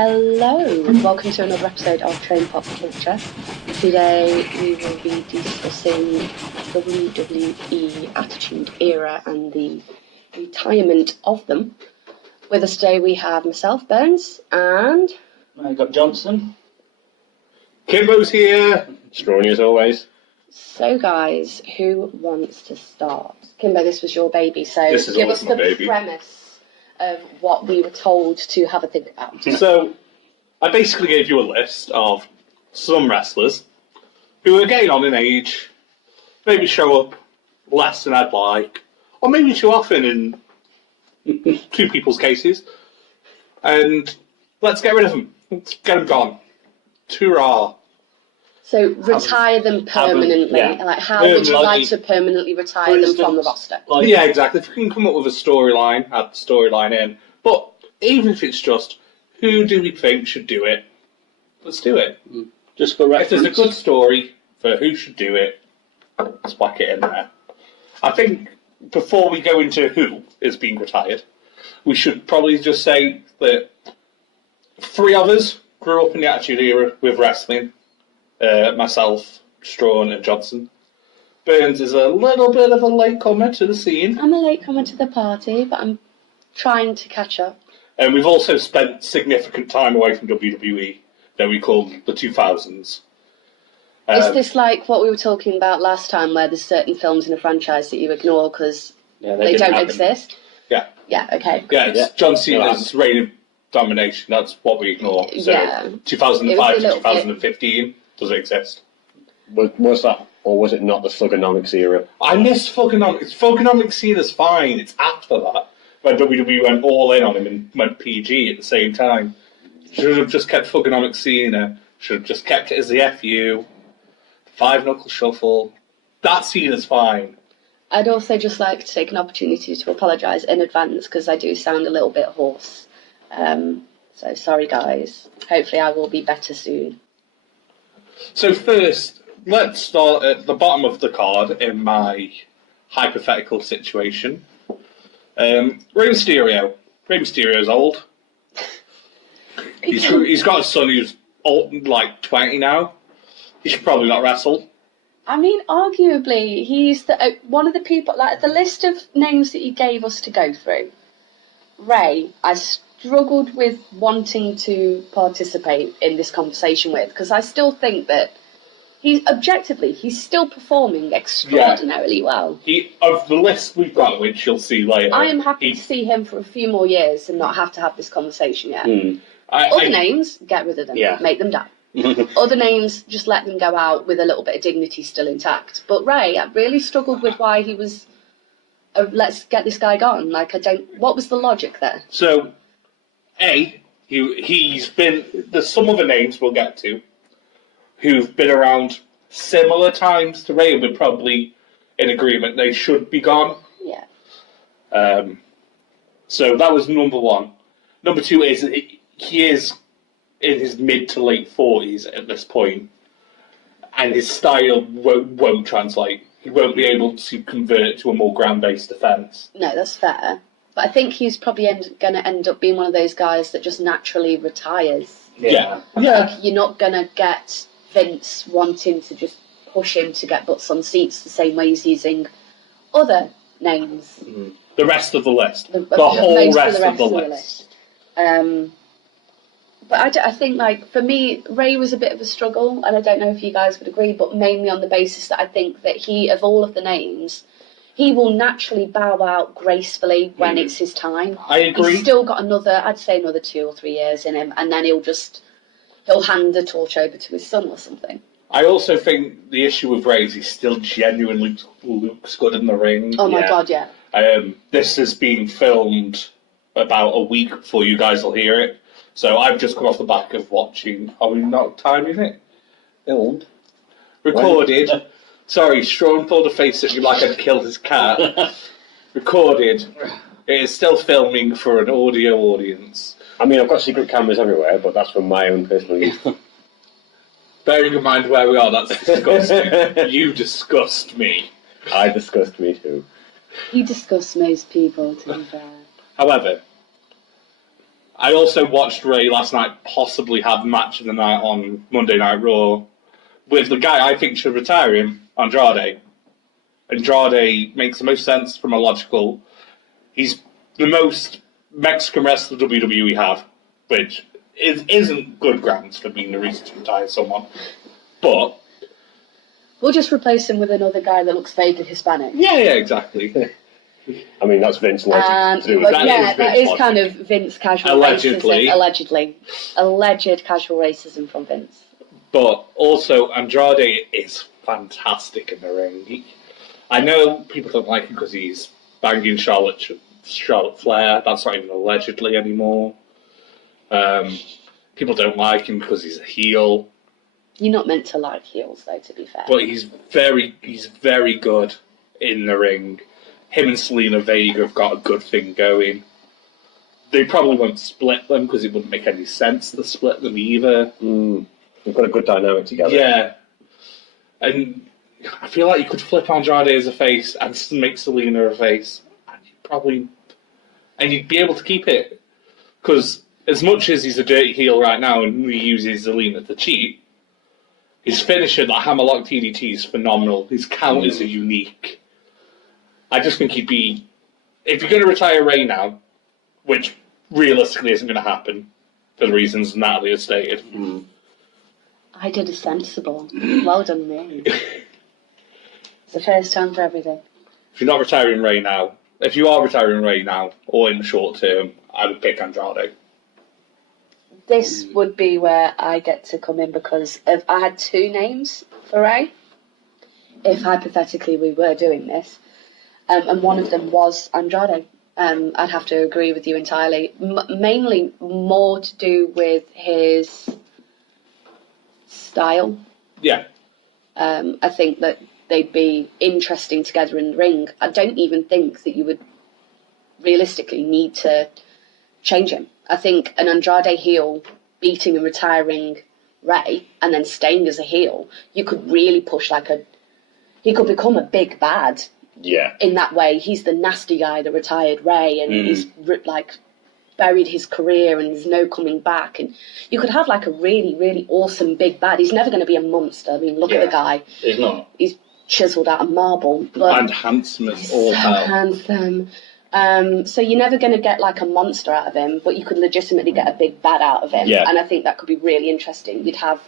Hello, welcome to another episode of TrainPopCulture. Today we will be discussing WWE Attitude Era and the retirement of them. With us today we have myself, Burns, and... I got Johnson. Kimbo's here. Strawny as always. So guys, who wants to start? Kimbo, this was your baby, so give us the premise of what we were told to have a think about. So, I basically gave you a list of some wrestlers who are getting on in age, maybe show up less than I'd like, or maybe too often in two people's cases, and let's get rid of them. Let's get them gone. Toorah. So retire them permanently. yeah. Like, how would you like to permanently retire them from the roster? Yeah, exactly. If we can come up with a storyline, add the storyline in. But even if it's just, who do we think should do it? Let's do it. Just for reference. If there's a good story for who should do it, let's whack it in there. I think before we go into who is being retired, we should probably just say that 3 of us grew up in the Attitude Era with wrestling. Myself, Strawn and Johnson. Burns is a little bit of a latecomer to the scene. I'm a latecomer to the party, but I'm trying to catch up. And we've also spent significant time away from WWE that we call the 2000s. Is this like what we were talking about last time, where there's certain films in a franchise that you ignore because they don't exist? Yeah. Yeah, okay. Yeah, it's John Cena's reign of domination. That's what we ignore. So Yeah. 2005 to 2015 doesn't exist. Was that, or was it not the Thugonomics era? I miss Thugonomics. Thugonomics Cena's fine. It's after that when WWE went all in on him and went PG at the same time. Should have just kept Thugonomics Cena. Should have just kept it as the FU. The 5-knuckle shuffle. That Cena's fine. I'd also just like to take an opportunity to apologise in advance because I do sound a little bit hoarse. So sorry, guys. Hopefully I will be better soon. So first, let's start at the bottom of the card in my hypothetical situation. Rey Mysterio. Rey Mysterio's old. He's got a son who's old, like 20 now. He should probably not wrestle. I mean, arguably, he's one of the people, like the list of names that you gave us to go through. Ray, I struggled with wanting to participate in this conversation with, because I still think that he's still performing extraordinarily well. Of the list we've got, which you'll see later. I am happy to see him for a few more years and not have to have this conversation yet. Other names, get rid of them, make them die. Other names, just let them go out with a little bit of dignity still intact. But Ray, I really struggled with why he was, let's get this guy gone. Like, what was the logic there? So, he's been, there's some other names we'll get to, who've been around similar times to Ray, and we're probably in agreement they should be gone. Yeah. So that was number 1. Number 2 is, he is in his mid to late 40s at this point, and his style won't translate. He won't be able to convert to a more ground-based defence. No, that's fair. But I think he's probably going to end up being one of those guys that just naturally retires. Yeah. Like, you're not going to get Vince wanting to just push him to get butts on seats the same way he's using other names. The rest of the list. The whole rest of the list. But I think, like, for me, Ray was a bit of a struggle, and I don't know if you guys would agree, but mainly on the basis that I think that he, of all of the names, he will naturally bow out gracefully when it's his time. I agree. He's still got another 2 or 3 years in him, and then he'll hand the torch over to his son or something. I also think the issue with Ray is he still genuinely looks good in the ring. Oh my God, yeah. This is being filmed about a week before you guys will hear it. So I've just come off the back of watching. Are we not timing it? Filmed. Recorded. Sorry, Strawn pulled a face at me like I'd killed his cat. Recorded. It is still filming for an audio audience. I mean, I've got secret cameras everywhere, but that's for my own personal use. Bearing in mind where we are, that's disgusting. You disgust me. I disgust me too. You disgust most people, to be fair. However, I also watched Ray last night possibly have match of the night on Monday Night Raw with the guy I think should retire him, Andrade. Andrade makes the most sense from a logical. He's the most Mexican wrestler WWE we have, which isn't good grounds for being the reason to retire someone. But We'll just replace him with another guy that looks vaguely Hispanic. yeah, exactly. I mean, that's Vince logic to do with But that. yeah, that is Vince kind logic. of Vince casual Allegedly. racism. Alleged casual racism from Vince. But also, Andrade is fantastic in the ring. I know people don't like him because he's banging Charlotte Flair. That's not even allegedly anymore. People don't like him because he's a heel. You're not meant to like heels, though, to be fair. But he's very good in the ring. Him and Selena Vega have got a good thing going. They probably won't split them because it wouldn't make any sense to split them either. They've got a good dynamic together. Yeah. And I feel like you could flip Andrade as a face and make Selena a face. And you'd be able to keep it. Because as much as he's a dirty heel right now and he uses Selena to cheat, his finisher, that hammerlock TDT, is phenomenal. His counters are unique. I just think he'd be... If you're going to retire Ray now, which realistically isn't going to happen, for the reasons Natalie has stated. I did a sensible. Well done, me. It's the first time for everything. If you're not retiring Ray now, if you are retiring Ray now, or in the short term, I would pick Andrade. This would be where I get to come in because if I had two names for Ray, if hypothetically we were doing this, and one of them was Andrade, I'd have to agree with you entirely. Mainly more to do with his style. Yeah. I think that they'd be interesting together in the ring. I don't even think that you would realistically need to change him. I think an Andrade heel beating and retiring Ray and then staying as a heel, you could really push he could become a big bad. Yeah. In that way, he's the nasty guy that retired Ray and he's buried his career and there's no coming back. And you could have a really, really awesome big bad. He's never going to be a monster. I mean, look at the guy. He's not. He's chiseled out of marble. But And handsome as he's all so hell. handsome. So you're never going to get a monster out of him, but you could legitimately get a big bad out of him. Yeah. And I think that could be really interesting. You'd have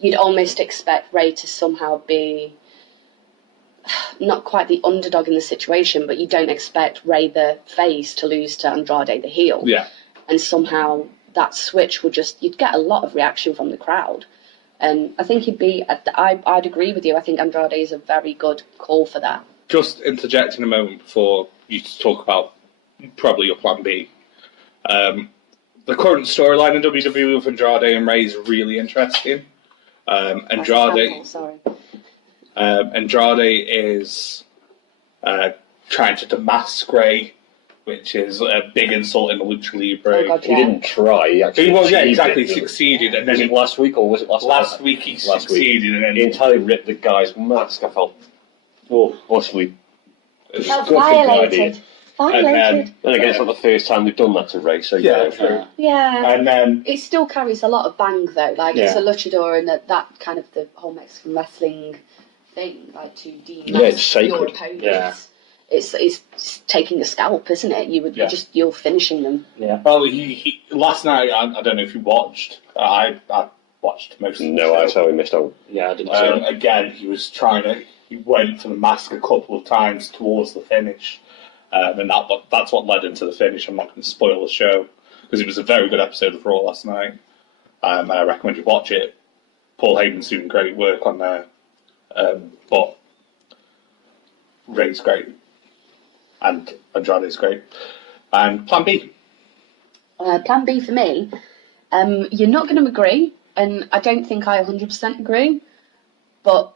you'd almost expect Ray to somehow be not quite the underdog in the situation, but you don't expect Ray the face to lose to Andrade the heel. Yeah. And somehow that switch would you'd get a lot of reaction from the crowd. And I think I'd agree with you. I think Andrade is a very good call for that. Just interjecting a moment before you talk about probably your plan B. The current storyline in WWE with Andrade and Ray is really interesting. Andrade is trying to demask Ray, which is a big insult in the Lucha Libre. Oh, God, He didn't try. He actually succeeded. And then Was it last week or was it last week he succeeded. And then he entirely ripped the guy's mask. I felt utterly Felt good violated. And then again, it's not the first time they've done that to Ray. So true. Yeah. And then It still carries a lot of bang though. It's Yeah. a luchador and that kind of the whole Mexican wrestling thing, to demask it's sacred. your opponents. Yeah. It's taking a scalp, isn't it? You're finishing them. yeah. Well, he last night. I don't know if you watched. I watched most of the No, show. I saw he missed out. Yeah, I didn't see it. Again, he was trying to. He went for the mask a couple of times towards the finish, and that's what led into the finish. I'm not going to spoil the show because it was a very good episode of Raw last night, and I recommend you watch it. Paul Heyman's doing great work on there, but Ray's great, and Andrade's great. And Plan B. Plan B for me, you're not going to agree, and I don't think I 100% agree, but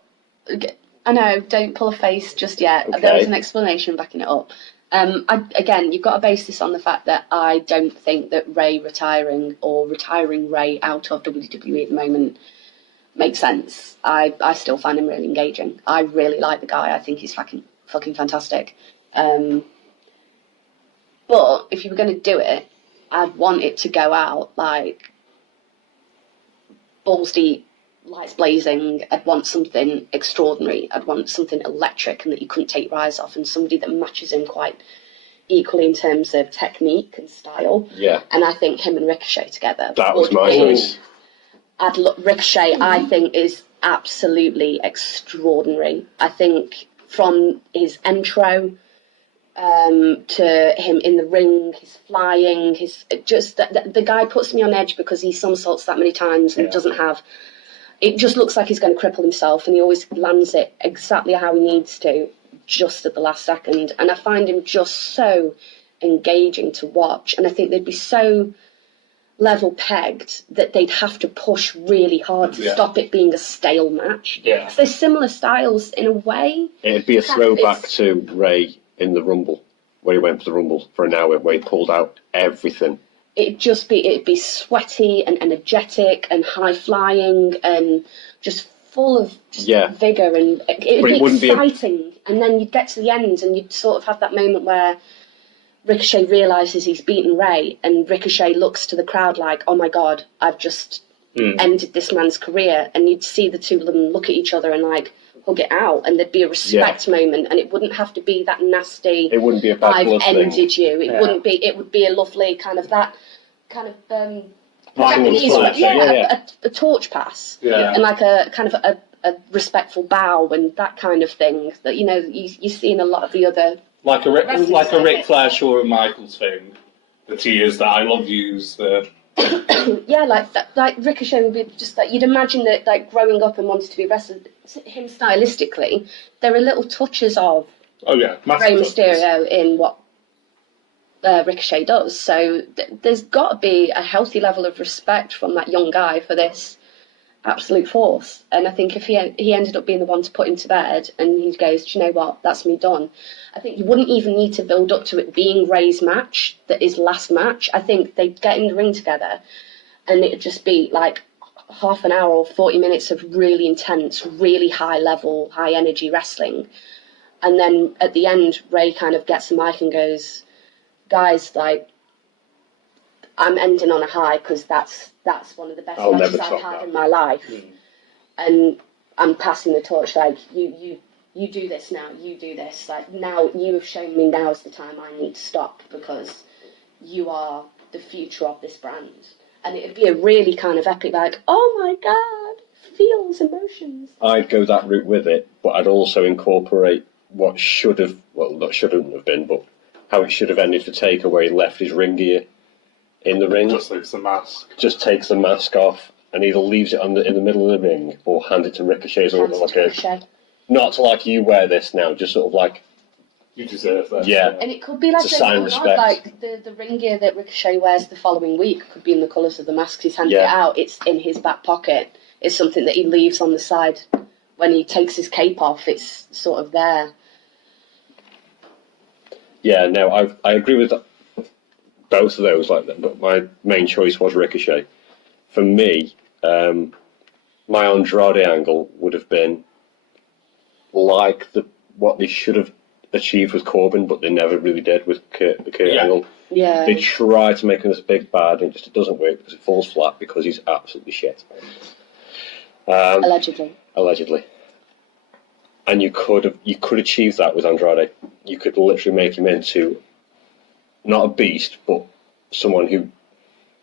I know, don't pull a face just yet. Okay. There was an explanation backing it up. Again, you've got to base this on the fact that I don't think that Ray retiring or retiring Ray out of WWE at the moment makes sense. I still find him really engaging. I really like the guy. I think he's fucking fantastic. But if you were going to do it, I'd want it to go out like balls deep, lights blazing. I'd want something extraordinary. I'd want something electric and that you couldn't take your eyes off, and somebody that matches him quite equally in terms of technique and style. Yeah. And I think him and Ricochet together. That was my choice. Ricochet, I think, is absolutely extraordinary. I think from his intro to him in the ring, his flying, the guy puts me on edge because he somersaults that many times and doesn't have. It just looks like he's going to cripple himself, and he always lands it exactly how he needs to, just at the last second. And I find him just so engaging to watch, and I think they'd be so level pegged that they'd have to push really hard to stop it being a stale match. Yeah. So they're similar styles in a way. It'd be a throwback to Ray in the Rumble, where he went for the Rumble for an hour, where he pulled out everything. It'd be sweaty and energetic and high flying and just full of vigour, and it'd be exciting. And then you'd get to the end and you'd sort of have that moment where Ricochet realises he's beaten Ray, and Ricochet looks to the crowd like, oh my God, I've just ended this man's career. And you'd see the two of them look at each other and like hug it out, and there'd be a respect moment, and it wouldn't have to be that nasty, it wouldn't be a bad I've ended thing. you. It wouldn't be, it would be a lovely kind of that kind of a torch pass, and like a kind of a respectful bow and that kind of thing that you see in a lot of the other like a Ric Flair, Shawn Michaels thing. The tears that I love yous. Yeah, like that. Like Ricochet would be just like, you'd imagine that, like growing up and wanting to be wrestled. Him stylistically, there are little touches of Rey Mysterio in what Ricochet does. So there's got to be a healthy level of respect from that young guy for this absolute force. And I think if he ended up being the one to put him to bed, and he goes, do you know what, that's me done. I think you wouldn't even need to build up to it being Ray's match, that his last match. I think they'd get in the ring together, and it'd just be like half an hour or 40 minutes of really intense, really high level, high energy wrestling. And then at the end, Ray kind of gets the mic and goes, guys, like, I'm ending on a high because that's one of the best matches I've had in my life. And I'm passing the torch, like, you do this now, you do this. Like, now, you have shown me now is the time I need to stop, because you are the future of this brand. And it'd be a really kind of epic, like, oh my God, feels, emotions. I'd go that route with it, but I'd also incorporate what should have, well, not shouldn't have been, but how it should have ended for Taker, where he left his ring gear in the ring. Just leaves the mask. Just takes the mask off and either leaves it in the middle of the ring or hand it to Ricochet. Not to like, you wear this now, just sort of like, you deserve that. Yeah. And it could be like a sign of respect. Like the ring gear that Ricochet wears the following week could be in the colours of the mask. He's handed it out. It's in his back pocket. It's something that he leaves on the side when he takes his cape off. It's sort of there. Yeah, no, I agree with both of those. Like, but my main choice was Ricochet. For me, my Andrade angle would have been like what they should have achieved with Corbin, but they never really did with the Kurt angle. Yeah. They try to make him this big bad, and it doesn't work because it falls flat because he's absolutely shit. Allegedly. And you could achieve that with Andrade. You could literally make him into not a beast, but someone who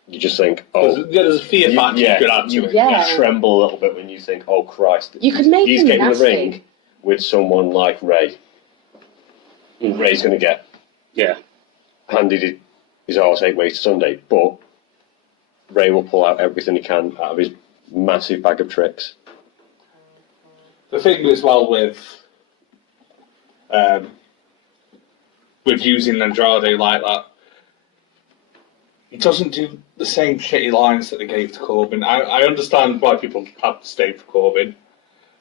you just think, oh, there's a fear factor you could add to it. You tremble a little bit when you think, oh Christ, you could make he's him getting nasty. the ring with someone like Ray. And Ray's going to get handed his arse 8 ways to Sunday, but Ray will pull out everything he can out of his massive bag of tricks. The thing as well with using Andrade like that, he doesn't do the same shitty lines that they gave to Corbin. I understand why people have to stay for Corbin.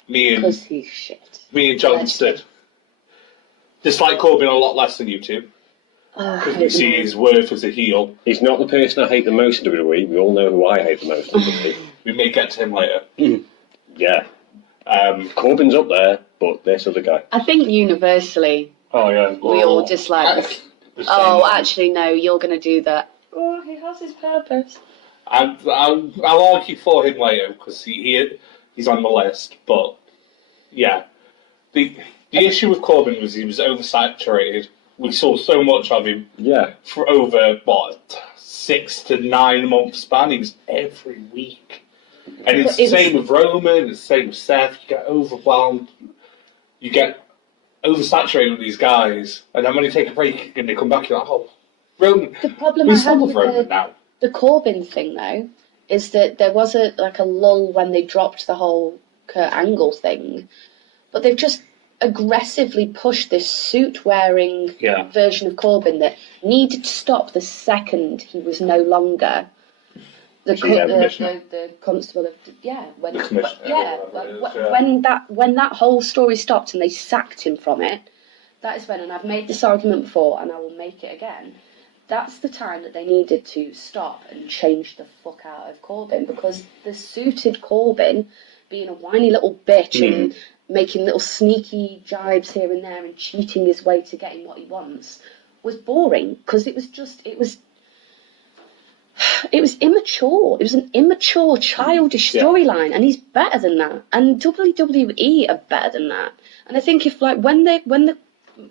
Because he's shit. Me and Johnston dislike Corbin a lot less than you two. Because we see his worth as a heel. He's not the person I hate the most in WWE. We all know who I hate the most in WWE. We may get to him later. Yeah. Corbin's up there, but this other guy. I think universally, we all dislike this. Oh, actually, no, you're going to do that. Oh, he has his purpose. I'll argue for him later because he's on the list. But yeah, the issue with Corbyn was he was oversaturated. We saw so much of him. Yeah. For over 6 to 9 month span. He was every week, and it's the same with Roman. It's the same with Seth. You get overwhelmed. You get oversaturated with these guys, and then when they take a break and they come back, you're like, oh, Roman. The problem we I still had love with Roman now. the Corbyn thing, though, is that there was a lull when they dropped the whole Kurt Angle thing, but they've just aggressively pushed this suit-wearing version of Corbyn that needed to stop the second he was no longer the constable of when that whole story stopped and they sacked him from it. That is when, and I've made this argument before, and I will make it again. That's the time that they needed to stop and change the fuck out of Corbyn, because the suited Corbyn, being a whiny little bitch and making little sneaky jibes here and there and cheating his way to getting what he wants, was boring, because it was immature. It was an immature, childish storyline, and he's better than that. And WWE are better than that. And I think if when the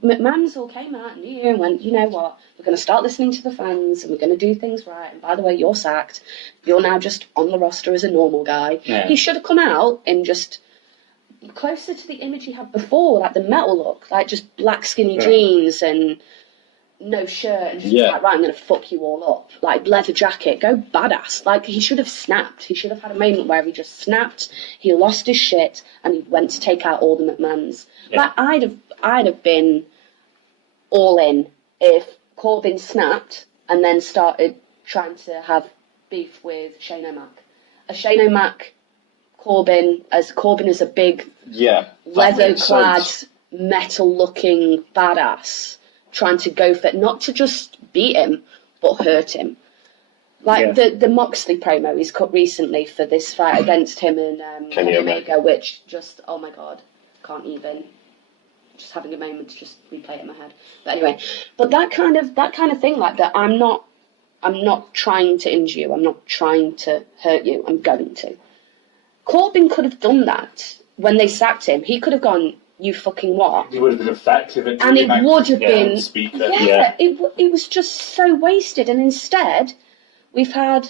McMahons all came out and went, you know what, we're going to start listening to the fans and we're going to do things right. And by the way, you're sacked. You're now just on the roster as a normal guy. Yeah. He should have come out in just closer to the image he had before, like the metal look, like just black skinny jeans and no shirt and just like, right, I'm going to fuck you all up. Like, leather jacket, go badass. Like, he should have snapped. He should have had a moment where he just snapped, he lost his shit, and he went to take out all the McMahons. Yeah. Like, I'd have been all in if Corbyn snapped and then started trying to have beef with Shane O'Mac. A Shane O'Mac Corbyn is a big leather-clad, metal-looking badass trying to go for it, not to just beat him, but hurt him. Like the Moxley promo he's cut recently for this fight against him and Kenny Omega, which just, oh my god, can't even. Just having a moment to just replay it in my head. But anyway, but that kind of thing, like that, I'm not trying to injure you, I'm not trying to hurt you, I'm going to. Corbyn could have done that when they sacked him. He could have gone, you fucking what? He would have been effective at and it would have been speaker. It was just so wasted, and instead we've had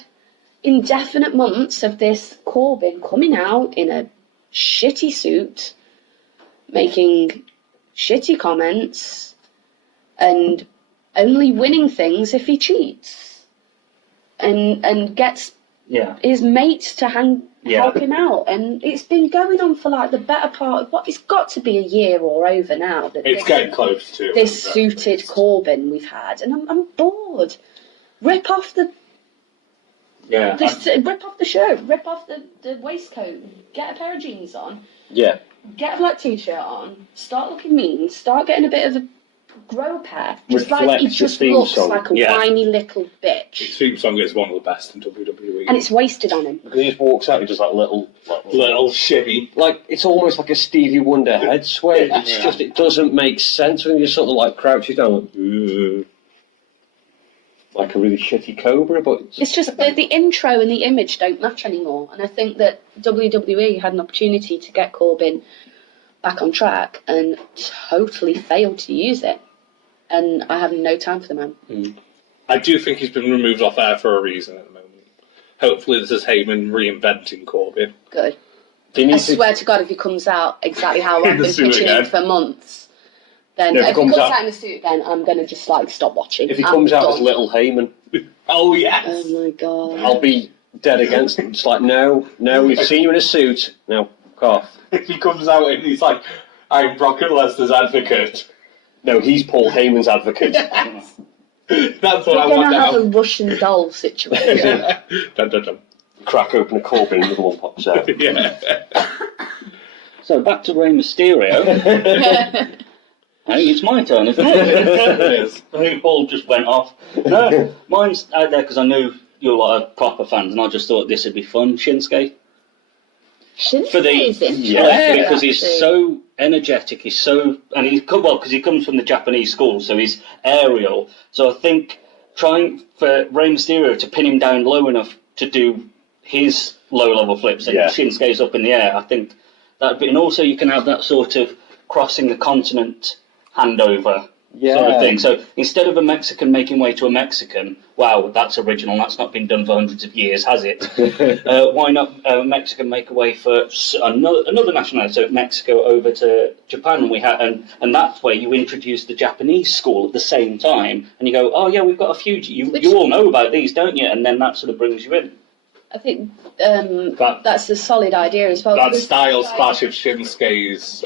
indefinite months of this Corbyn coming out in a shitty suit, making shitty comments, and only winning things if he cheats, and gets his mates to help him out, and it's been going on for like the better part of it's got to be a year or over now. That it's getting close to this suited Corbyn we've had, and I'm bored. Rip off the rip off the shirt, rip off the waistcoat, get a pair of jeans on. Yeah. Get a black t-shirt on, start looking mean, start getting a bit of a grow pair. Just reflect like he just looks song. like a whiny little bitch. His theme song is one of the best in WWE. And it's wasted on him. Because he just walks out and does that little shimmy. Like, it's almost like a Stevie Wonder head sway. It's just, it doesn't make sense when you sort of like crouches down like a really shitty cobra, but it's just the intro and the image don't match anymore, and I think that WWE had an opportunity to get Corbyn back on track and totally failed to use it, and I have no time for the man. I do think he's been removed off air for a reason at the moment. Hopefully this is Heyman reinventing Corbyn. Good. I swear to God, if he comes out exactly how I've been pitching him for months, then if he comes out in a suit again, I'm going to just stop watching. If he comes out as little Heyman. Oh, yes. Oh, my God. I'll be dead against him. It's like, no, we've seen you in a suit. No, cough. If he comes out and he's like, I'm Brock Lesnar's advocate. No, he's Paul Heyman's advocate. That's what We're I want going to now. have a Russian doll situation. Dun, dun, dun. Crack open a Corbyn and another one pops out. So back to Rey Mysterio. Hey, it's my turn, isn't it? It is. I think Paul just went off. No, mine's out there because I knew you were like proper fans, and I just thought this would be fun. Shinsuke. Shinsuke's Because he's so energetic. He's so, and because he comes from the Japanese school, so he's aerial. So I think trying for Rey Mysterio to pin him down low enough to do his low-level flips and Shinsuke's up in the air. I think that'd be, and also you can have that sort of crossing the continent handover sort of thing. So instead of a Mexican making way to a Mexican, wow, that's original. That's not been done for hundreds of years, has it? Why not a Mexican make a way for another nationality? So Mexico over to Japan, and that's where you introduce the Japanese school at the same time, and you go, oh yeah, we've got a few. You all know about these, don't you? And then that sort of brings you in. I think that's a solid idea as well. That styles clash of Shinsuke's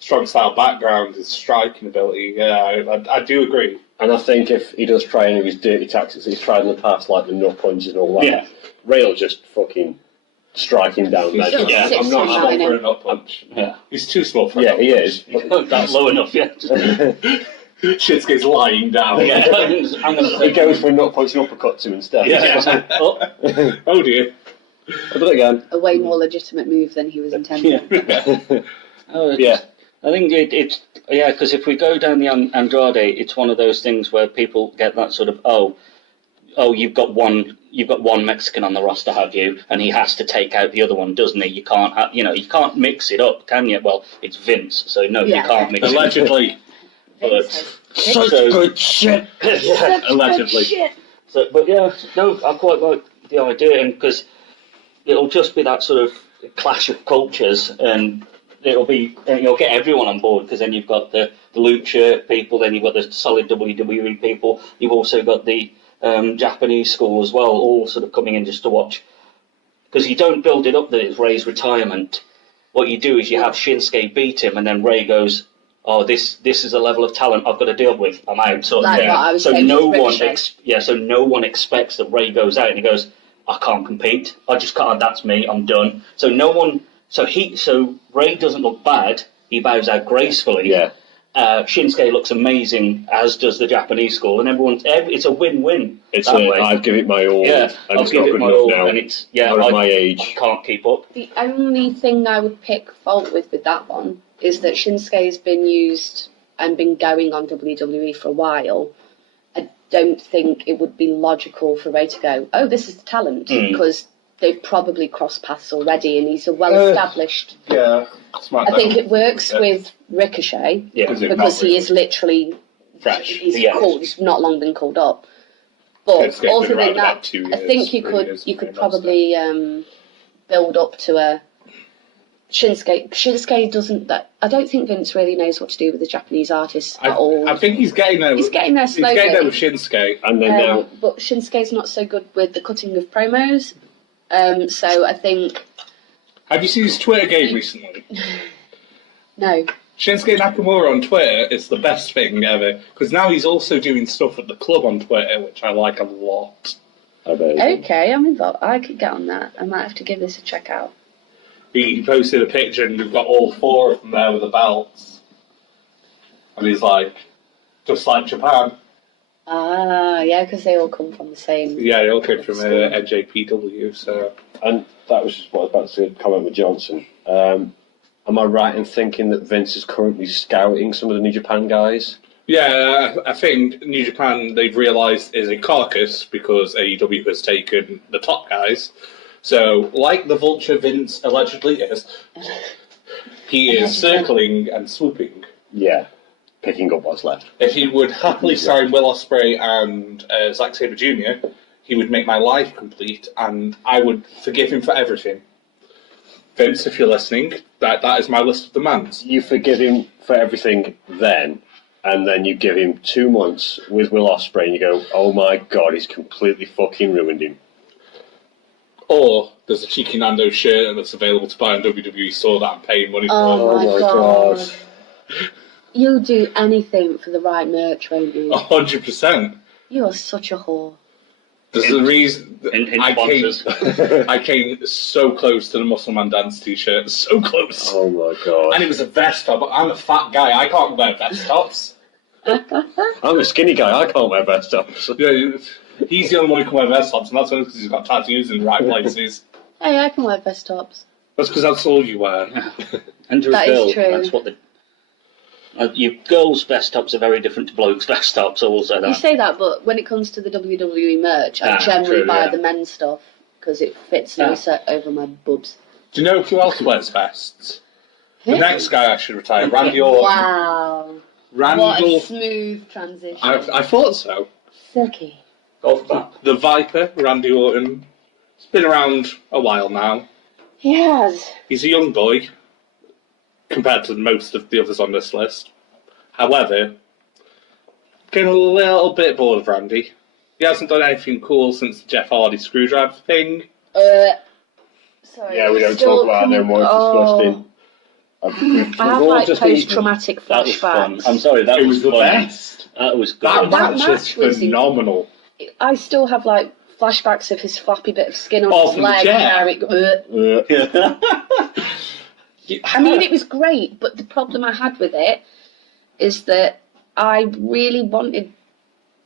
strong style background, his striking ability. Yeah, I do agree. And I think if he does try any of his dirty tactics he's tried in the past, like the nut punches and all that, Ray will just fucking strike him down there. I'm not small for a nut punch. He's too small for a nut punch. He is. That's low enough, Shinsuke's lying down. He goes for a nut punch and uppercut to him instead. Oh dear. I'll do it again. A way more legitimate move than he was intending. I think it's because if we go down the Andrade, it's one of those things where people get that sort of you've got one Mexican on the roster, have you? And he has to take out the other one, doesn't he? You can't you can't mix it up, can you? Well, it's Vince, so no, you can't mix allegedly. it up. Such good shit. Allegedly. Shit. So, but I quite like the idea, and because it'll just be that sort of clash of cultures, and you'll get everyone on board, because then you've got the lucha people, then you've got the solid WWE people, you've also got the Japanese school as well, all sort of coming in just to watch, because you don't build it up that it's Ray's retirement. What you do is you have Shinsuke beat him, and then Ray goes, oh, this is a level of talent I've got to deal with. I'm out. So no one expects that Ray goes out and he goes, I can't compete. I just can't. That's me. I'm done. So no one. So Ray doesn't look bad. He bows out gracefully. Yeah. Shinsuke looks amazing, as does the Japanese school, and it's a win-win. I'd give it my all. Yeah, and I'll give it my all, now. and it's at my age, I can't keep up. The only thing I would pick fault with that one is that Shinsuke has been used and been going on WWE for a while. I don't think it would be logical for Ray to go, oh, this is the talent, because they've probably crossed paths already, and he's a well-established. I think it works with Ricochet because he is literally fresh. He's not long been called up. But other than that, I think you could probably build up to a Shinsuke. Shinsuke doesn't. I don't think Vince really knows what to do with the Japanese artists at all. I think he's getting there. He's getting there slowly. He's getting there with Shinsuke, and then now. But Shinsuke's not so good with the cutting of promos. So I think. Have you seen his Twitter game recently? No. Shinsuke Nakamura on Twitter is the best thing ever, because now he's also doing stuff at the club on Twitter, which I like a lot. Okay, I'm involved. I could get on that. I might have to give this a check out. He posted a picture and you've got all four of them there with the belts. And he's like, just like Japan. Ah, yeah, because they all come from the same... Yeah, they all came from NJPW, so... And that was just what I was about to comment with Johnson. Am I right in thinking that Vince is currently scouting some of the New Japan guys? Yeah, I think New Japan, they've realised, is a carcass because AEW has taken the top guys. So, like the Vulture Vince allegedly is, he is circling and swooping. Yeah, picking up what's left. If he would happily sign Will Ospreay and Zack Sabre Jr., he would make my life complete, and I would forgive him for everything. Vince, if you're listening, that is my list of demands. You forgive him for everything then, and then you give him 2 months with Will Ospreay, and you go, oh my god, he's completely fucking ruined him. Or there's a cheeky Nando's shirt that's available to buy on WWE store that I'm paying money for. Oh my god. You'll do anything for the right merch, won't you? 100%. You are such a whore. There's a reason I came so close to the Muscle Man Dance t-shirt. So close. Oh my god. And it was a vest top, but I'm a fat guy. I can't wear vest tops. I'm a skinny guy. I can't wear vest tops. Yeah, he's the only one who can wear vest tops, and that's only because he's got tattoos in the right places. Hey, I can wear vest tops. That's because that's all you wear. And that is true. That's what the... Your girls' vest tops are very different to blokes' vest tops. I will say You that. say that, but when it comes to the WWE merch, I generally true, buy yeah. the men's stuff because it fits nicer over my boobs. Do you know who else wears vests? The next guy I should retire, Randy Orton. Wow. Randall. What a smooth transition. I thought so. Silky. Golf bat. The Viper, Randy Orton. He's been around a while now. He has. He's a young boy compared to most of the others on this list. However, getting a little bit bored of Randy. He hasn't done anything cool since the Jeff Hardy screwdriver thing. Sorry. Yeah, we don't talk about them more. It's disgusting. I have like post-traumatic That was fun. flashbacks. I'm sorry, that It was the fun. best. That was good. That match match was was phenomenal. I still have like flashbacks of his floppy bit of skin on Oh, his from the leg. chair. I mean, it was great, but the problem I had with it is that I really wanted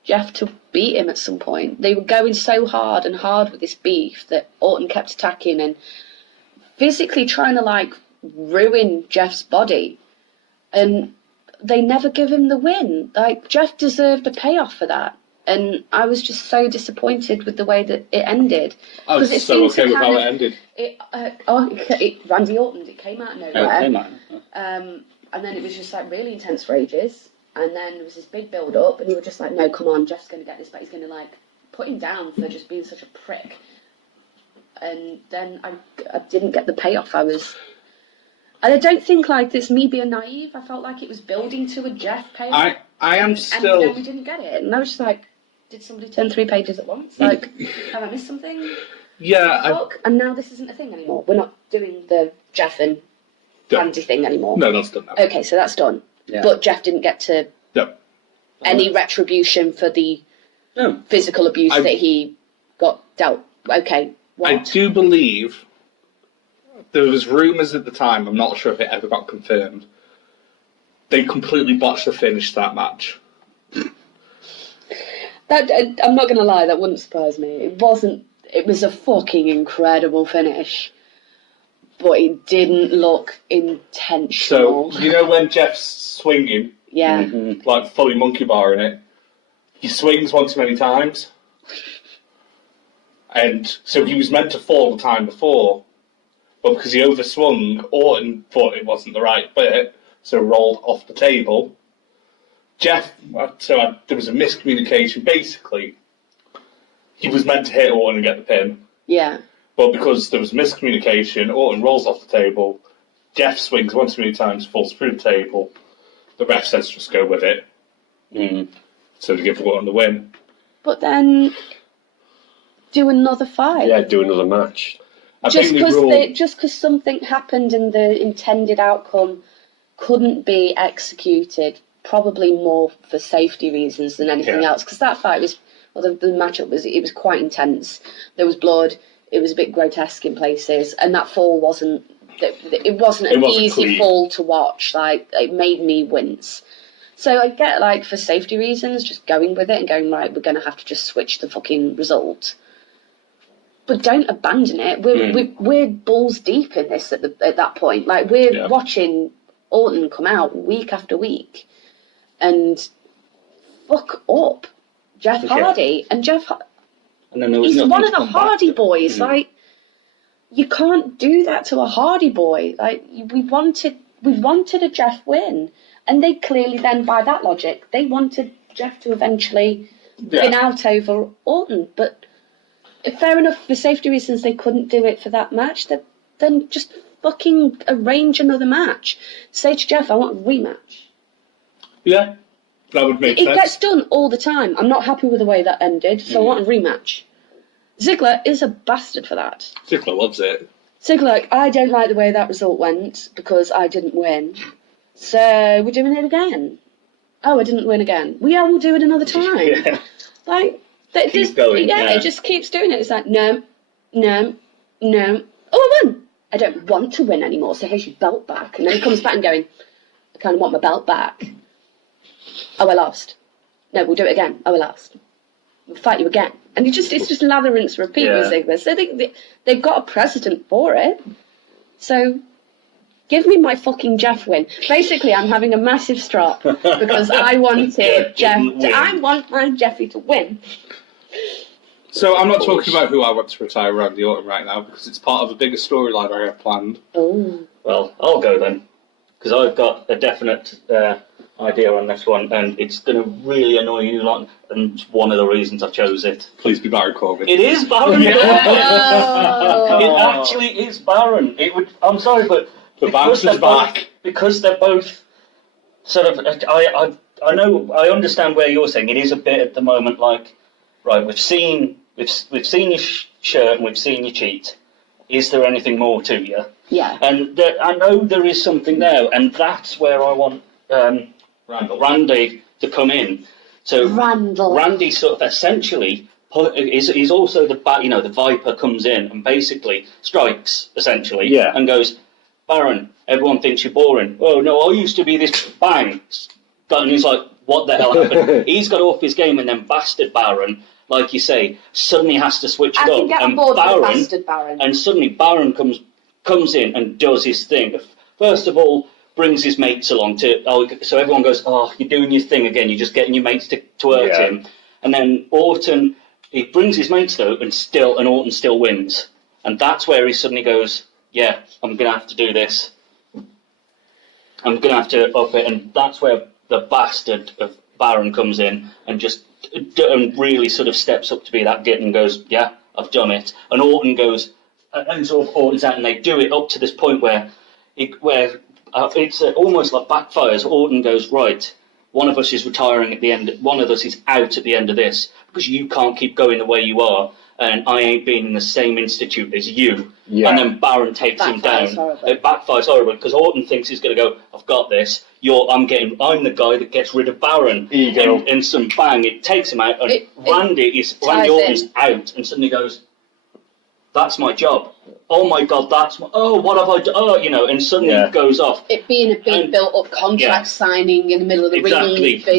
Jeff to beat him at some point. They were going so hard with this beef that Orton kept attacking and physically trying to like ruin Jeff's body, and they never give him the win. Like, Jeff deserved a payoff for that, and I was just so disappointed with the way that it ended. I was it so seems to okay with kind how of- it ended. Randy Orton, it came out of nowhere. Oh, it came out. And then it was just like really intense for ages. And then there was this big build up, and you were just like, no, come on, Jeff's going to get this, but he's going to like put him down for just being such a prick. And then I didn't get the payoff. And I don't think like it's me being naive. I felt like it was building to a Jeff payoff. I am And still. then we didn't get it. And I was just like, did somebody turn 3 pages at once? Like, have I missed something? Yeah. Fuck. And now this isn't a thing anymore. We're not doing the Jeff and Randy thing anymore. No, that's done now. Okay, so that's done. Yeah. But Jeff didn't get to No. any retribution for the No. physical abuse I- that he got dealt. Okay, what? I do believe there was rumours at the time, I'm not sure if it ever got confirmed, they completely botched the finish to that match. I'm not going to lie, that wouldn't surprise me. It wasn't. It was a fucking incredible finish, but it didn't look intentional. So, you know when Jeff's swinging, yeah. like fully monkey bar in it, he swings one too many times. And so he was meant to fall the time before, but because he overswung, Orton thought it wasn't the right bit, so rolled off the table. There was a miscommunication. Basically, he was meant to hit Orton and get the pin, Yeah. but because there was miscommunication, Orton rolls off the table. Jeff swings one too many times, falls through the table. The ref says just go with it. So to give Orton the win. But then do another fight. Yeah, do another match. I Just think the rule. because something happened and the intended outcome couldn't be executed, probably more for safety reasons than anything Yeah. else. Because that fight was, well, the matchup was quite intense. There was blood. It was a bit grotesque in places, and that fall wasn't. It wasn't an easy clean. fall to watch. Like, it made me wince. So I get, like, for safety reasons, just going with it and going, right, we're going to have to just switch the fucking result. But don't abandon it. We're balls deep in this at that point. Like, we're watching Orton come out week after week and fuck up Jeff Hardy. And And then there was he's nothing one to of the come back Hardy to. boys. Like, you can't do that to a Hardy boy. Like, we wanted a Jeff win, and they clearly then, by that logic, they wanted Jeff to eventually win out over Orton. But fair enough, for safety reasons, they couldn't do it for that match. Then just fucking arrange another match. Say to Jeff, I want a rematch. Yeah, that would make It sense. gets done all the time. I'm not happy with the way that ended, so I want a rematch. Ziggler is a bastard for that. Ziggler loves it. Ziggler, like, I don't like the way that result went because I didn't win. So we're doing it again. Oh, I didn't win again. We'll do it another time. Yeah. Like, Keep going, yeah. it just keeps doing it. It's like, no. Oh, I won. I don't want to win anymore, so here's your belt back. And then he comes back and going, I kind of want my belt back. Oh, I lost. No, we'll do it again. Oh, I lost. We'll fight you again. And it's just lather, rinse, repeat with Ziggler. So they've got a precedent for it. So Give me my fucking Jeff win. Basically, I'm having a massive strop because I wanted I want my Jeffy to win. So I'm not talking about who I want to retire around the autumn right now because it's part of a bigger storyline I have planned. Oh. Well, I'll go then, because I've got a definite idea on this one, and it's going to really annoy you lot, and it's one of the reasons I chose it. Please be Barry Corbin. It is Baron. Oh. It actually is Baron. It would. I'm sorry, but The bounce is back. Because they're both sort of. I know. I understand where you're saying it is a bit at the moment. Like, right, we've seen your shirt and we've seen your cheat. Is there anything more to you? Yeah. And I know there is something there, and that's where I want Randy to come in. So Randy sort of essentially is also the Viper comes in and basically strikes essentially and goes, Baron, everyone thinks you're boring. Oh no, I used to be this bang. And he's like, what the hell happened? He's got off his game, and then bastard Baron, like you say, suddenly has to switch it up. I can get on board with the bastard Baron. And suddenly Baron comes in and does his thing. First of all, brings his mates along so everyone goes, oh, you're doing your thing again. You're just getting your mates to hurt him. And then Orton, he brings his mates though, and Orton still wins. And that's where he suddenly goes, yeah, I'm going to have to do this. I'm going to have to up it. And that's where the bastard of Baron comes in and just really sort of steps up to be that git and goes, yeah, I've done it. And Orton goes, and sort of Orton's out, and they do it up to this point where it's almost like backfires. Orton goes, right, one of us is retiring at the end, one of us is out at the end of this, because you can't keep going the way you are, and I ain't been in the same institute as you. Yeah. And then Baron takes him down. Horribly. It backfires horribly, because Orton thinks he's going to go, I've got this, I'm the guy that gets rid of Baron. And some bang, it takes him out, and Randy Orton's out, and suddenly goes, that's my job. Oh my God, what have I done? Oh, and suddenly it goes off. It being a big built-up contract signing in the middle of the ring.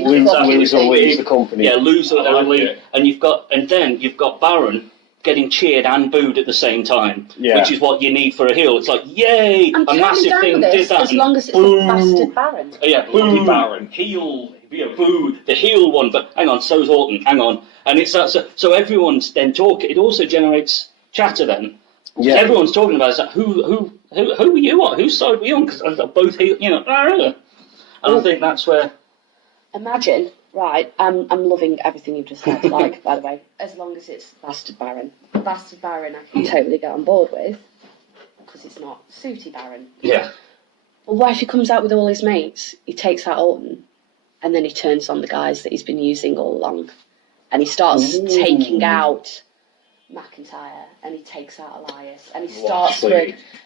Lose or leave the company. Yeah, lose or leave. And then you've got Baron getting cheered and booed at the same time, which is what you need for a heel. It's like, yay, a massive thing did that. As long as it's a bastard Baron. Yeah, boo, Baron. Heel, boo, the heel one, but hang on, so's Orton, hang on. And it's that, so everyone's then talking. It also generates chatter then. Yeah. Everyone's talking about it. Who were you on? Whose side were you on? Because both heel, and I think that's where. Imagine, right? I'm loving everything you've just said. Like, by the way, as long as it's Bastard Baron, Bastard Baron, I can totally get on board with, because it's not Sooty Baron. Yeah. Well, what if he comes out with all his mates? He takes out Orton, and then he turns on the guys that he's been using all along, and he starts taking out McIntyre, and he takes out Elias, and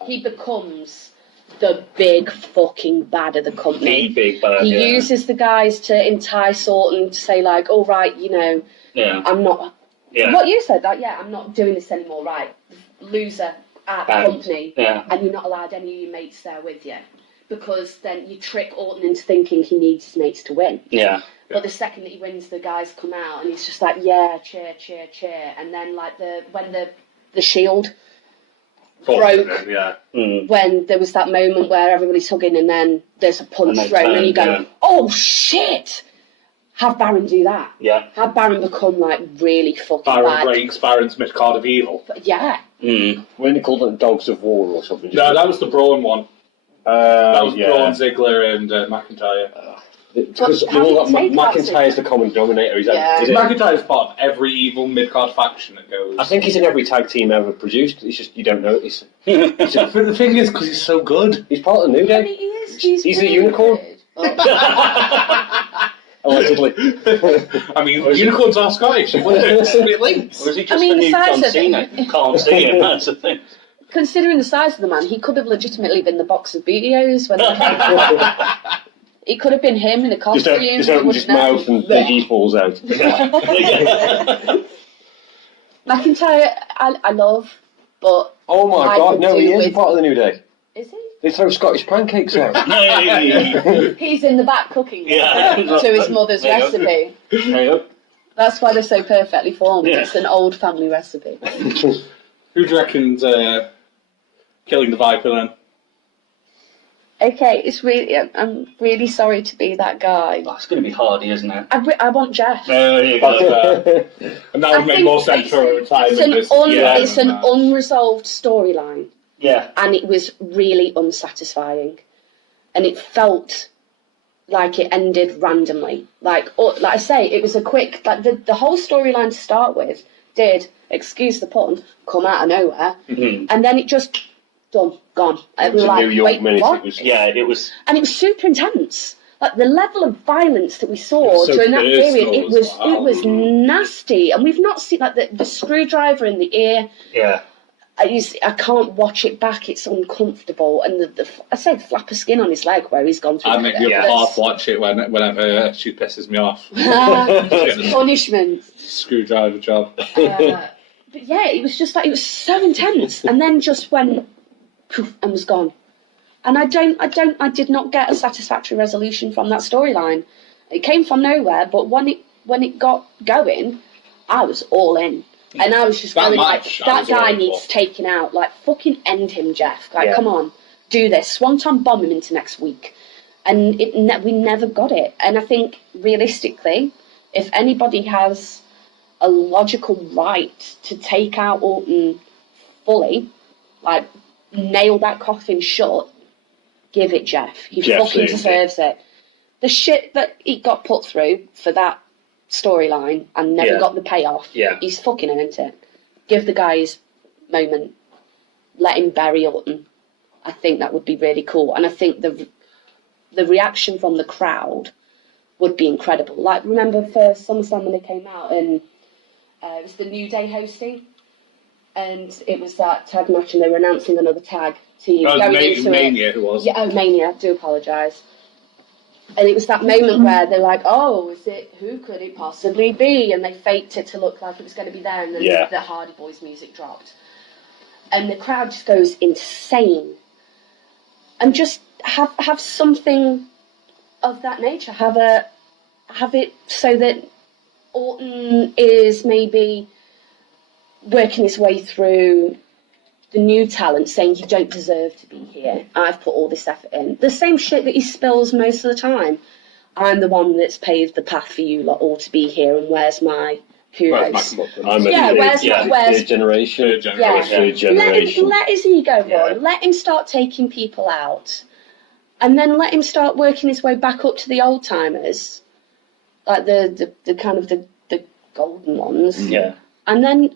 he becomes the big fucking bad of the company. The big bad, he uses the guys to entice Orton to say like, all right, I'm not, what you said, that, I'm not doing this anymore, right, loser at the company, and you're not allowed any of your mates there with you, because then you trick Orton into thinking he needs his mates to win. Yeah. But the second that he wins, the guys come out, and he's just like, yeah, cheer, cheer, cheer. And then, like, when the shield broke, when there was that moment where everybody's hugging, and then there's a punch thrown, and you go, oh, shit! Have Baron do that. Yeah. Have Baron become, like, really fucking bad. Baron breaks Baron's mid-card of evil. But, yeah. When they called them Dogs of War or something. No, that was the Braun one. That was Braun, Ziggler, and McIntyre. Because McIntyre's the common denominator. McIntyre's part of every evil mid-card faction that goes. I think he's in every tag team ever produced. It's just you don't notice. But the thing is, because he's so good. He's part of the New Day. I mean, he is. He's a unicorn. Allegedly. I mean, unicorns are Scottish. It links. Or is he just the new John Cena? You can't see him, that's the thing. Considering the size of the man, he could have legitimately been the box of BDOs when they came forward. It could have been him in a costume. Just opens his mouth and Biggie falls out. McIntyre, I love, but... Oh my God, no, he is a part of the New Day. Is he? They throw Scottish pancakes out. He's in the back cooking to his mother's recipe. That's why they're so perfectly formed. Yeah. It's an old family recipe. Who do you reckon's killing the Viper then? Okay, I'm really sorry to be that guy. Oh, it's going to be Hardy, isn't it? I want Jeff. There you go. And that would make more sense for a retirement. It's an unresolved storyline. Yeah. And it was really unsatisfying. And it felt like it ended randomly. Like I say, it was a quick... Like, the whole storyline to start with did, excuse the pun, come out of nowhere. Mm-hmm. And then it just... Done, gone. It was a New York minute. What? It was. And it was super intense. Like the level of violence that we saw during that period, it was nasty. And we've not seen like the screwdriver in the ear. Yeah. I can't watch it back. It's uncomfortable. And I said flap of skin on his leg where he's gone through. I make the other half watch it whenever she pisses me off. It's punishment. Screwdriver job. But yeah, it was just like it was so intense, and then just went poof and was gone. And I did not get a satisfactory resolution from that storyline. It came from nowhere, but when it got going, I was all in. And I was just going like, that guy needs taken out. Like, fucking end him, Jeff. Like, come on, do this. Swanton bomb him into next week. And we never got it. And I think, realistically, if anybody has a logical right to take out Orton fully, like, nail that coffin shut, give it Jeff. He fucking deserves it. The shit that he got put through for that storyline and never got the payoff, he's fucking earned it. Give the guy his moment. Let him bury Orton. I think that would be really cool. And I think the reaction from the crowd would be incredible. Like, remember for SummerSlam when they came out and it was the New Day hosting? And it was that tag match, and they were announcing another tag team going into Mania, it. who was? Yeah, Mania. I do apologise. And it was that moment where they're like, "Oh, who could it possibly be?" And they faked it to look like it was going to be there, and then the Hardy Boys music dropped, and the crowd just goes insane. And just have something of that nature. Have it so that Orton is maybe working his way through the new talent, saying you don't deserve to be here. I've put all this effort in. The same shit that he spills most of the time. I'm the one that's paved the path for you lot all to be here, and where's my kudos? Where's third generation? Let his ego run. Let him start taking people out, and then let him start working his way back up to the old timers, like the kind of the golden ones. Yeah. And then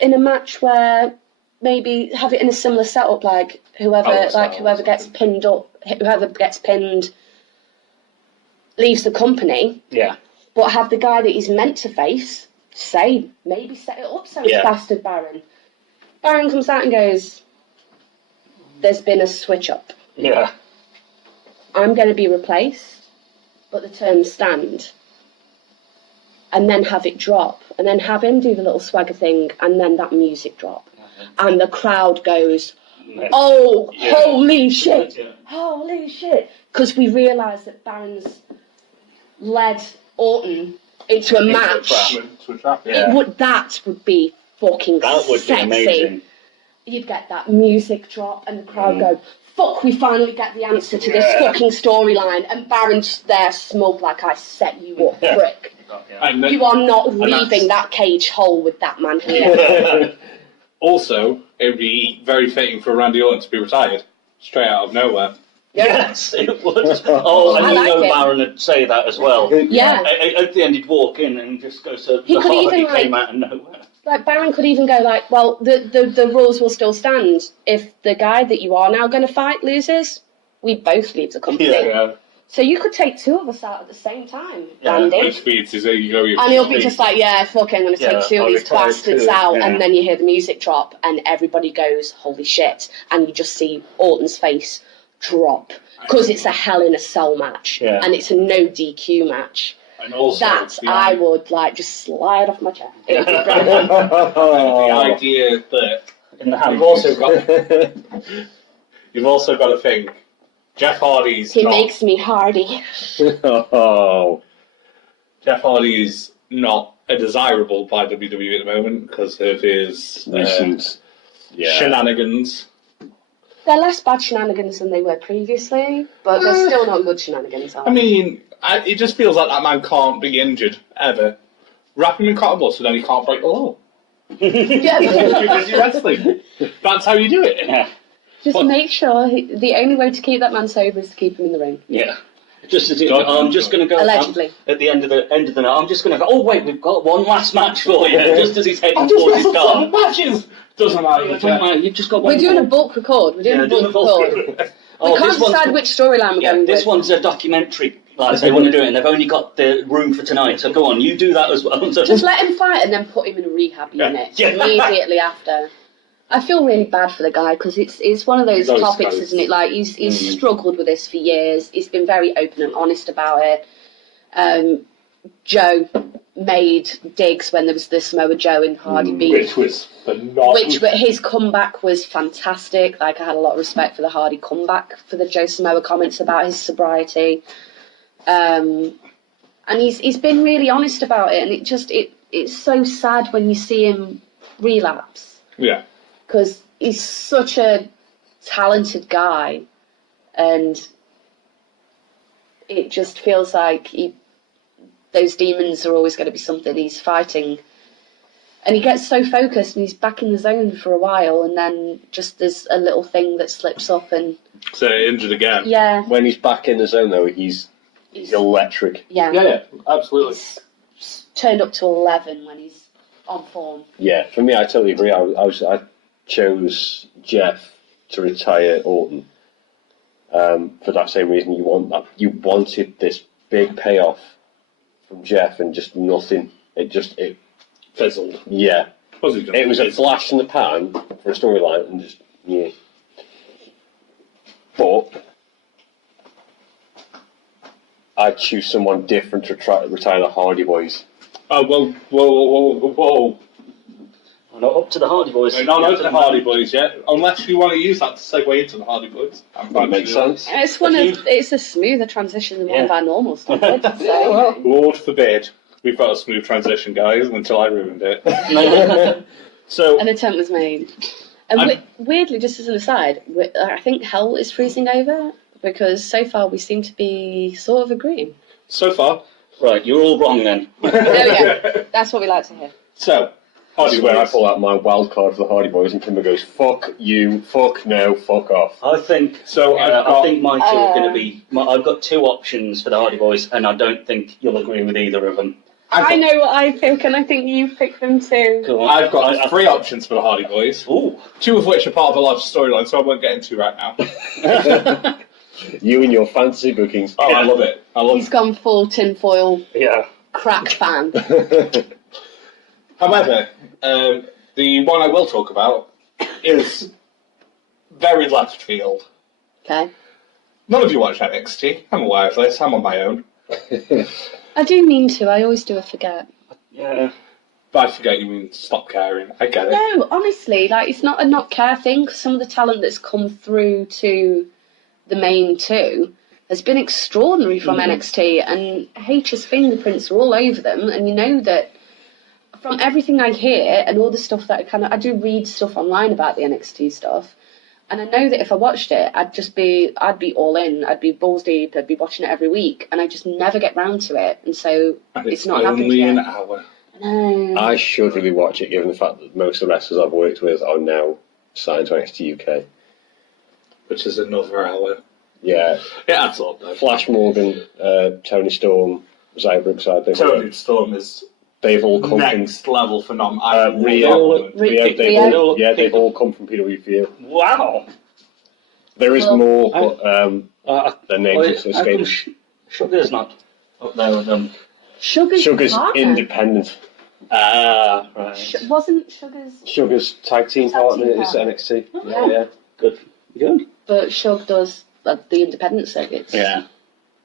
in a match where maybe have it in a similar setup, like whoever gets pinned leaves the company. Yeah. But have the guy that he's meant to face maybe set it up so it's bastard Baron. Baron comes out and goes, "There's been a switch up. Yeah. I'm going to be replaced, but the terms stand." And then have it drop, and then have him do the little swagger thing, and then that music drop. And the crowd goes, "Oh, holy shit! Holy shit!" Because we realise that Baron's led Orton into a match. That would be fucking sexy. Be amazing. You'd get that music drop, and the crowd go, "Fuck, we finally get the answer to this fucking storyline." And Baron's there smug like, "I set you up, prick. You are not leaving that cage hole with that man here." Also, it would be very fitting for Randy Orton to be retired, straight out of nowhere. Yes, it would. Oh, and Baron would say that as well. Yeah. At the end, he'd walk in and just go, "So he could even came out of nowhere." Like, Baron could even go like, "Well, the rules will still stand. If the guy that you are now going to fight loses, we both leave the company." Yeah. So you could take two of us out at the same time, Randy. Which means his ego. And he'll be just like, "Yeah, fuck, I'm going to take two of these bastards out." And then you hear the music drop, and everybody goes, "Holy shit!" And you just see Orton's face drop because it's a Hell in a Cell match, and it's a no DQ match. And also, I would like just slide off my chair. The idea that you've also got to think. Jeff Hardy's makes me hardy. Jeff Hardy is not a desirable by WWE at the moment because of his recent shenanigans. They're less bad shenanigans than they were previously, but they're still not good shenanigans, are I they? mean, it just feels like that man can't be injured, ever. Wrap him in cotton ball so then he can't break the law. Yeah. Too busy wrestling. That's how you do it. Yeah. Just make sure the only way to keep that man sober is to keep him in the ring. Yeah. Just as I'm just going to go Allegedly. at the end of the night. I'm just going to go. Oh wait, we've got one last match for you. Just as he's heading towards his car. Matches. Doesn't matter. You've just got one. We're doing a bulk record. We're doing a bulk record. We can't decide which storyline we're going This with. one's a documentary. Like they want to do it, and they've only got the room for tonight. So go on, you do that as well. So Just let him fight and then put him in a rehab unit immediately after. I feel really bad for the guy because it's one of those topics, isn't it? Like he's struggled with this for years. He's been very open and honest about it. Joe made digs when there was the Samoa Joe in Hardy Beat, Which was phenomenal. his comeback was fantastic. Like I had a lot of respect for the Hardy comeback for the Joe Samoa comments about his sobriety. And he's been really honest about it, and it's so sad when you see him relapse. Yeah. Because he's such a talented guy, and it just feels like those demons are always going to be something he's fighting. And he gets so focused and he's back in the zone for a while, and then just there's a little thing that slips up and... So injured again. Yeah. When he's back in the zone, though, he's electric. Yeah. Yeah, absolutely. He's turned up to 11 when he's on form. Yeah, for me, I totally agree. I chose Jeff to retire Orton for that same reason. You wanted this big payoff from Jeff, and just nothing. It Fizzled. yeah. It was a flash in the pan for a storyline, and just yeah. But I'd choose someone different to try to retire the Hardy Boys. Oh, whoa. We're not up to the Hardy Boys. We're not up to the Hardy Boys yet, unless you want to use that to segue into the Hardy Boys. That makes sense. It's a smoother transition than one of our normal stuff. So. Lord forbid. We've got a smooth transition, guys, until I ruined it. So, An attempt was made. And weirdly, just as an aside, I think hell is freezing over, because so far we seem to be sort of agreeing. so far. Right, you're all wrong then. There we go. That's what we like to hear. So, This is where I pull out my wild card for the Hardy Boys, and Timber goes, "Fuck you, fuck no, fuck off." I think So, I think my two are going to be. I've got two options for the Hardy Boys, and I don't think you'll agree with either of them. I know what I pick, and I think you pick them too. Cool. I've got three options for the Hardy Boys. Ooh. Two of which are part of a larger storyline, so I won't get into right now. You and your fantasy bookings. Oh, I love it. He's gone full tinfoil Yeah. crack fan. However, the one I will talk about is very left field. Okay. None of you watch NXT. I'm aware of this. I'm on my own. I do mean to. I always do. I forget. Yeah. But I forget you mean stop caring. I get it. No, honestly, like it's not a not care thing. 'Cause some of the talent that's come through to the main two has been extraordinary from NXT, and H's fingerprints are all over them. And you know that from everything I hear and all the stuff that I do read stuff online about the NXT stuff, and I know that if I watched it, I'd be all in. I'd be balls deep. I'd be watching it every week, and I just never get round to it, and so it's not happened only yet. an hour. No. I should really watch it, given the fact that most of the wrestlers I've worked with are now signed to NXT UK. Which is another hour. Yeah, It adds up, though. Flash Morgan, Tony Storm, Zaya Brookside. Tony Storm is They've all come next level phenomenon. Rio, Rio. they've all come from PWPU. Wow. There is Well, more, but their names just escape. Sugar's not up there with them. Sugar's partner. independent. Ah, right. Wasn't Sugar's... Sugar's tag team partner is NXT. Yeah. Good. Good. But Shug does the independent circuits. Yeah.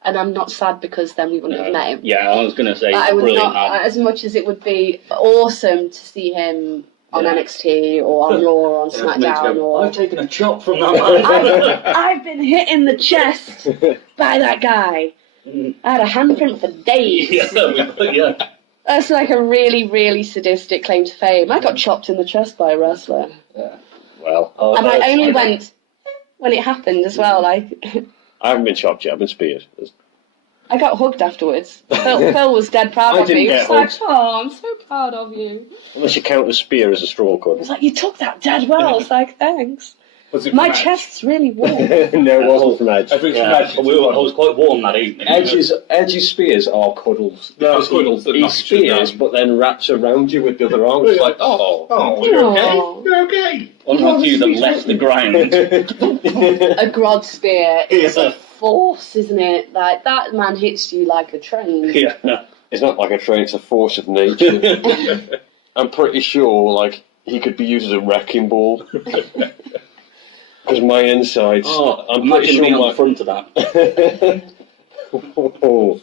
And I'm not sad because then we wouldn't have met him. Yeah, I was going to say, I would brilliant. not, as much as it would be awesome to see him on NXT or on Raw or on SmackDown or... I've taken a chop from that man. I've been hit in the chest by that guy. I had a handprint for days. Yeah. That's like a really, really sadistic claim to fame. I got chopped in the chest by a wrestler. Well, And I only went, when it happened as well. Like, I haven't been chopped yet. I've been speared. I got hugged afterwards. Phil was dead proud I of me. didn't He get was like, hugged. "Oh, I'm so proud of you." Unless you count the spear as a straw It cord. was like, "You took that dead well." I was like, "Thanks." Was it My from Edge? chest's really warm. No, it wasn't from Edge. I think from Yeah, Edge. I was quite warm that evening. Edge's spears are cuddles. They're cuddles that He knock you spears, down. but then wraps around you with the other arm. It's like, oh. Oh, you're okay? Aw. You're okay? Unlike you that left the ground. A grod spear is Yeah. a force, isn't it? Like, that man hits you like a train. Yeah. It's not like a train, it's a force of nature. I'm pretty sure, like, he could be used as a wrecking ball. Because my insides, Oh, I'm imagine pretty being sure on the front of that.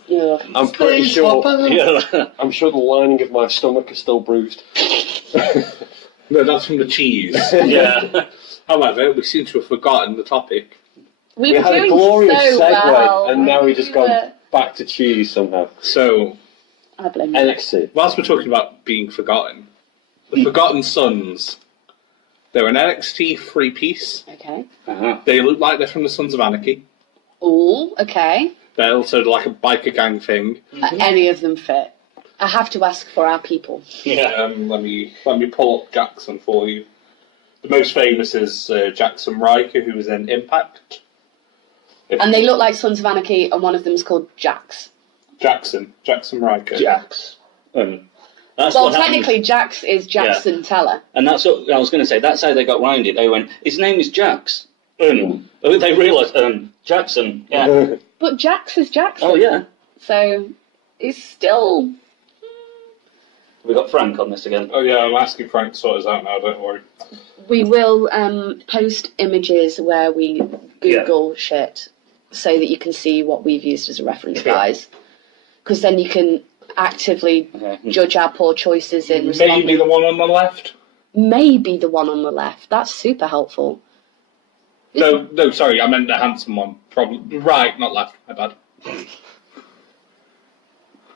Yeah. I'm pretty Space sure. hopper. Yeah. I'm sure the lining of my stomach is still bruised. No, that's from the cheese. Yeah. However, we seem to have forgotten the topic. We We were had a doing glorious so segue, well. and now we just We gone were- back to cheese somehow. So, I blame you. NXT. whilst we're talking about being forgotten, the Forgotten Sons, they're an NXT three-piece. Okay. Uh-huh. They look like they're from the Sons of Anarchy. Oh, okay. They're also like a biker gang thing. Any of them fit. I have to ask for our people. Yeah. Let me pull up Jackson for you. The most famous is Jackson Riker, who was in Impact. And they look like Sons of Anarchy, and one of them's called Jax. Jackson Riker. Jax. That's Well, what happened. technically, Jax is Jackson Teller. And that's what I was going to say. That's how they got round it. They went, his name is Jax. They realised, Jackson. Yeah. But Jax is Jackson. Oh, yeah. So, it's still... We got Frank on this again. Oh yeah, I'm asking Frank to sort us out now. Don't worry. We will post images where we Google shit so that you can see what we've used as a reference, guys. Because then you can actively judge our poor choices in responding. Maybe the one on the left. Maybe the one on the left. That's super helpful. No, sorry, I meant the handsome one. Probably right, not left. My bad.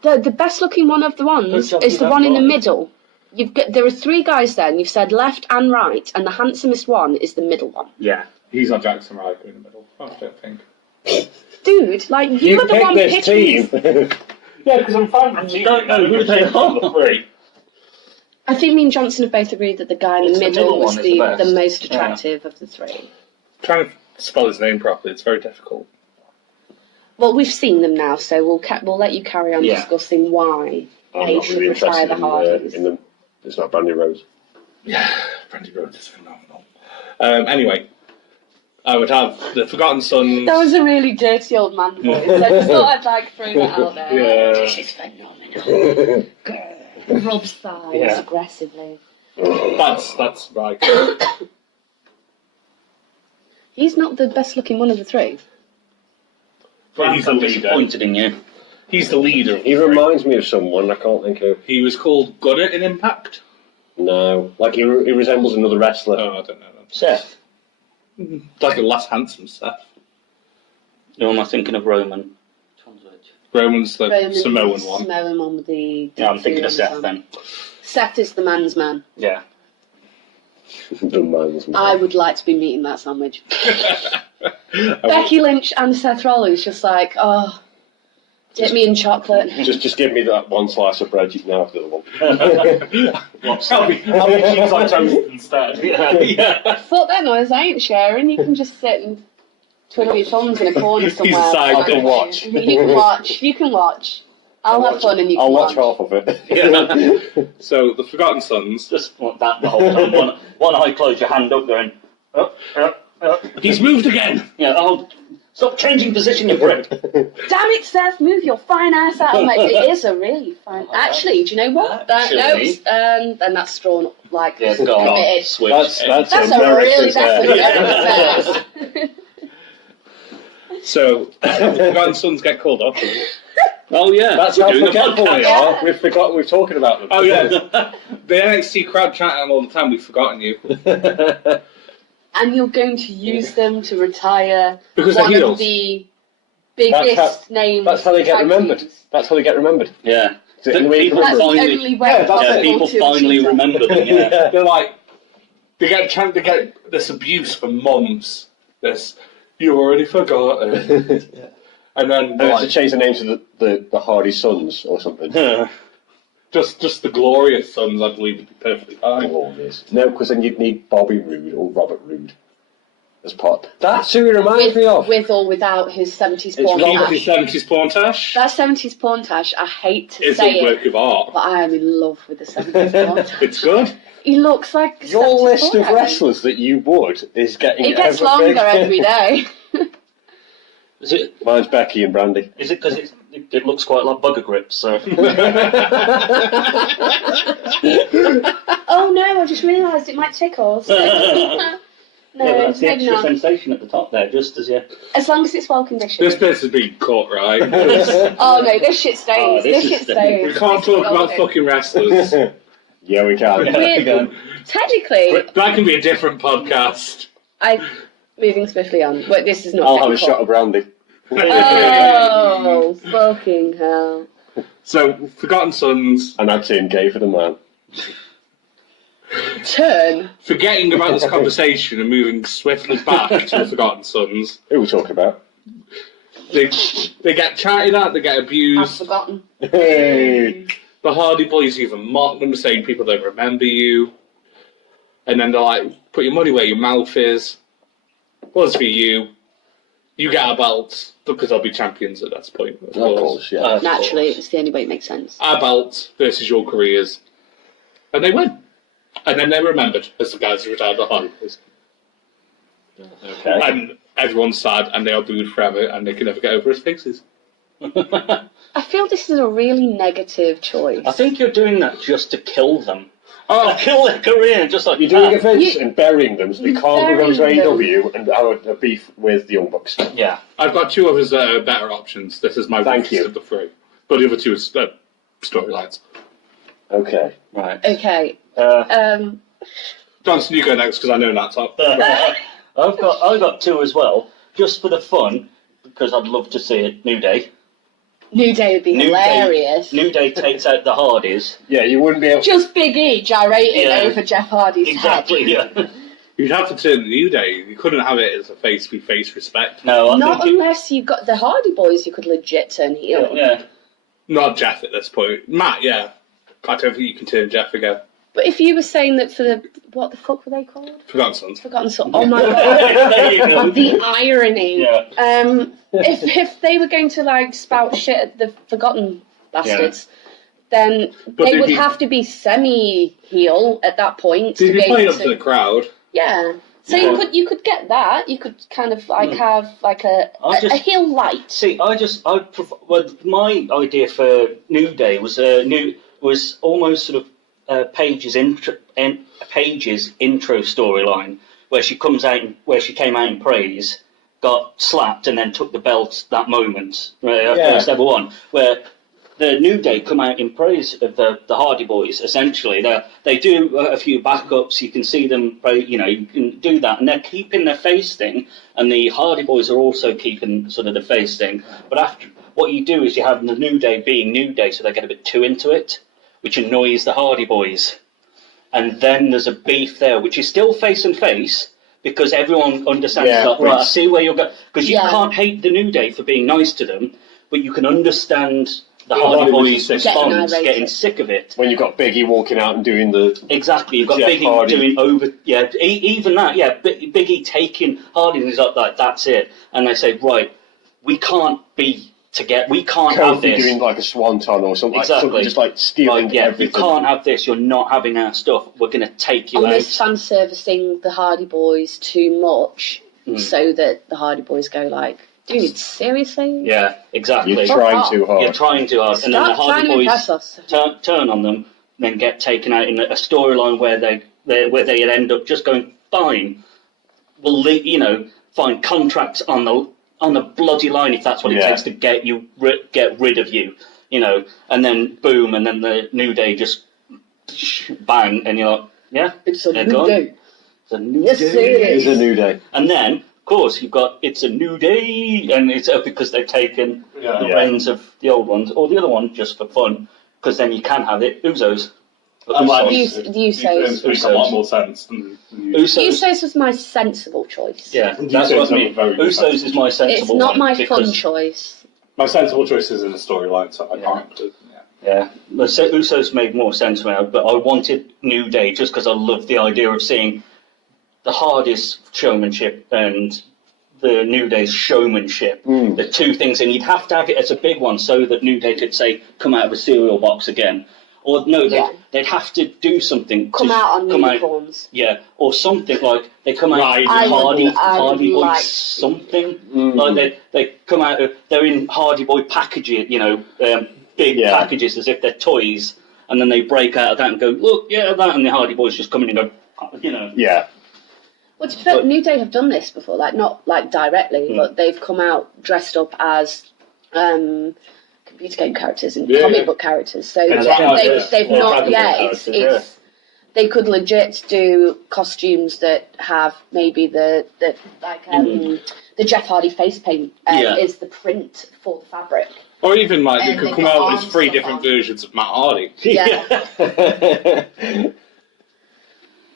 The best looking one of the ones is the one in the middle. There are three guys there, and you've said left and right, and the handsomest one is the middle one. Yeah, he's not Jackson Riker in the middle. I don't think. Dude, like, you were the one this pitching. team. Yeah, because I'm fine with You don't know who they are. Three. I think me and Johnson have both agreed that the guy in the It's the middle middle was one is the best. the most attractive of the three. Trying to spell his name properly, it's very difficult. Well, we've seen them now, so we'll let you carry on Yeah. discussing why I'm they not should really retire interested the Hardys. in them. It's not Brandy Rose. Yeah, Brandy Rhodes is phenomenal. Anyway, I would have the Forgotten Sons. That was a really dirty old man voice. I just thought I'd like throw that out there. Yeah. This is phenomenal. Rubs thighs Yeah. aggressively. That's Riker. He's not the best looking one of the three. He's the I'm leader. disappointed in you. He's the leader. He reminds me of someone, I can't think of. He was called Gunner in Impact. No. Like, he resembles another wrestler. Oh, I don't know. Seth. Like a less handsome Seth. No, am I thinking of Roman? Which one's which? Roman's the Roman Samoan is one. Samoan one with the... Yeah, I'm thinking of Seth on. then. Seth is the man's man. Yeah. The man's man. I would like to be meeting that sandwich. Becky Lynch and Seth Rollins just like, oh, dip me in chocolate. Just give me that one slice of bread, you can have the other one. I'll be cheese on toast instead. Yeah. Fuck that noise, I ain't sharing. You can just sit and twiddle your thumbs in a corner He's somewhere. aside, I can watch. You can watch. I'll have fun and you can I'll watch watch. half of it. Yeah. So, the Forgotten Sons. Just want that the whole time. One eye closed, your hand up going, up. He's moved again! Yeah, oh, stop changing position, you prick. Damn it, Seth, move your fine ass out of my... It is a really fine... Actually, do you know what? Actually. And that's strawn like Yeah, go on. committed. Switch. That's That's a a really... America's That's a Yeah. So, the Forgotten Sons get called up. Oh, yeah. That's We're how doing a forgetful we podcast. are. We've forgotten we've talking about them. Oh, yeah. The NXT crowd chatting all the time, we've forgotten you. And you're going to use them to retire Because one they're of heels. the biggest names. That's how they get tag remembered. teams. That's how they get remembered. Yeah. So in the way People That's the finally, only way Yeah, that's yeah, possible people to finally achieve that. remember them, yeah. They're like, they get this abuse for months. This, you already forgotten. And then They have to change the name to the Hardy Sons or something. just the Glorious Sons, I believe, would be perfectly fine. Glorious. No, because then you'd need Bobby Roode or Robert Roode as part. That's who he reminds me of. With or without his 70s porn Keep tash. his 70s porntash. That 70s porn tash, I hate to It's say a work it, of art. but I am in love with the 70s porn tash. It's good. He looks like a Your 70s list porn of actor. wrestlers that you would is getting It gets ever longer bigger. every day. Is it Mine's Becky and Brandy. because it looks quite like bugger grips? So. Oh no, I just realised it might tickle. So. Yeah, but No, that's the maybe extra not. sensation at the top there, just as you. As long as it's well This conditioned. bit has been cut, right? Oh no, this shit stays. Oh, this this is shit staying. stays. We can't This is talk about golden. fucking wrestlers. Yeah, we can. We're- Technically, That can be a different podcast. moving swiftly on. But this is not. I'll have a technical. shot of Brandy. Oh, fucking hell. So, Forgotten Sons, And I'd turn gay for the man. Turn. forgetting about this conversation and moving swiftly back to the Forgotten Sons, Who are we talking about? they get chatted at, they get I've abused. forgotten. Hey! The Hardy Boys even mock them, saying people don't remember you. And then they're like, put your money where your mouth is. What's for you? You get a belt, because they'll be champions at that point. Of course. Yeah. Naturally, it's the only way it makes sense. Our belt versus your careers. And they win. And then they're remembered as the guys who retired the Hardy Boys. Okay. And everyone's sad, and they are booed forever, and they can never get over his faces. I feel this is a really negative choice. I think you're doing that just to kill them. Oh, Kill their career, just like You're doing a that. Vince and burying them so they can't go to Burying them. AEW and have a beef with the Young Bucks. Yeah. I've got two others that are better options. This is my Thank weakest you. of the three. But the other two is storylines. Okay. Right. Okay. Johnson, you go next, because I know that's up. I've got two as well, just for the fun, because I'd love to see it. New Day. New Day would be hilarious. New Day takes out the Hardys. Yeah, you wouldn't be able to... Just Big E gyrating Yeah. over Jeff Hardy's Exactly. head. Yeah. You'd have to turn the New Day. You couldn't have it as a face-to-face respect. No, I Not think you. unless you got the Hardy Boys, you could legit turn heel. Yeah. Not Jeff at this point. Matt, yeah. I don't think you can turn Jeff again. But if you were saying that for the what the fuck were they called? Forgotten Sons. Forgotten Son. Oh my god, There you go. the irony. Yeah. If they were going to like spout shit at the Forgotten Bastards, then But they they'd would be- have to be semi-heel at that point Did to you be play able up to the crowd? Yeah. So Yeah. you could get that. You could kind of like have like a heel light. See, well, my idea for New Day was almost sort of Paige's intro storyline, where she came out in praise, got slapped, and then took the belt that moment, first ever one, where the New Day come out in praise of the Hardy Boys. Essentially, they do a few backups. You can see them, you can do that, and they're keeping their face thing, and the Hardy Boys are also keeping sort of the face thing. But after, what you do is you have the New Day being New Day, so they get a bit too into it, which annoys the Hardy Boys, and then there's a beef there, which is still face and face. Because everyone understands that, right? See where you're going. Because you can't hate the New Day for being nice to them, but you can understand the Hardy Boys' response, getting sick of it. When you've got Biggie walking out and doing the... Exactly, you've got Jeff Biggie Hardy. doing even that, Biggie taking Hardy and he's like, that's it. And they say, right, we can't be together, we can't have Kofi this. doing like a swanton or something, Exactly. something just like stealing You everything. can't have this, you're not having our stuff, we're going to take you Almost out. fan servicing the Hardy Boys too much, so that the Hardy Boys go like, dude, seriously? Yeah, exactly. You're trying too hard. You're trying too hard. And then the Stop trying Hardy to impress Boys us. turn on them, then get taken out in a storyline where they end up just going, fine, we'll find contracts on the bloody line if that's what it takes to get rid of you, and then boom, and then the New Day just bang, and you're like, yeah, It's a they're new gone. day. It's a new Yes, day. it It's a new day. And then, of course, you've got It's a New Day, and it's because they've taken the reins of the old ones, or the other one just for fun, because then you can have it, Usos. I like The Usos make a lot more sense than Usos was my sensible choice. Yeah, Usos that's what I have a mean. very good Usos is my It's sensible not one. my fun because- choice. my sensible choices in the storyline, so I can't. Yeah, the Usos made more sense now, but I wanted New Day just because I love the idea of seeing the Hardys' showmanship and the New Day's showmanship. The two things, and you'd have to have it as a big one so that New Day could say, come out of a cereal box again. Or no, they'd have to do something. Come out on unicorns. Yeah, or something like they come out Right. Hardy Boy like something. Like they come out of, they're in Hardy Boy packages, big packages as if they're toys, and then they break out of that and go, look, that, and the Hardy Boys just come in and go, Yeah. Well, to be fair, New Day have done this before, like not like directly, but they've come out dressed up as computer game characters and comic book characters. So they've not yet. They could legit do costumes that have maybe the Jeff Hardy face paint is the print for the fabric. Or even like And you could they've come got out as arms 3 stuff different on. versions of Matt Hardy. Yeah.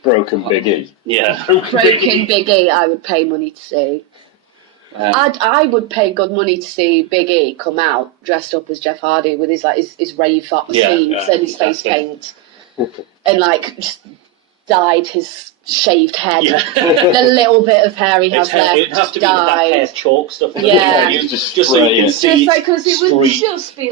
Broken Big E. Yeah. Broken Big E, I would pay money to see. I would pay good money to see Big E come out dressed up as Jeff Hardy with his rave scenes and his face paint, and just dyed his shaved head. The little bit of hair he has left, It'd have just to be with that hair dyed. chalk stuff. Yeah. Just so you can see. Just because it would street. just be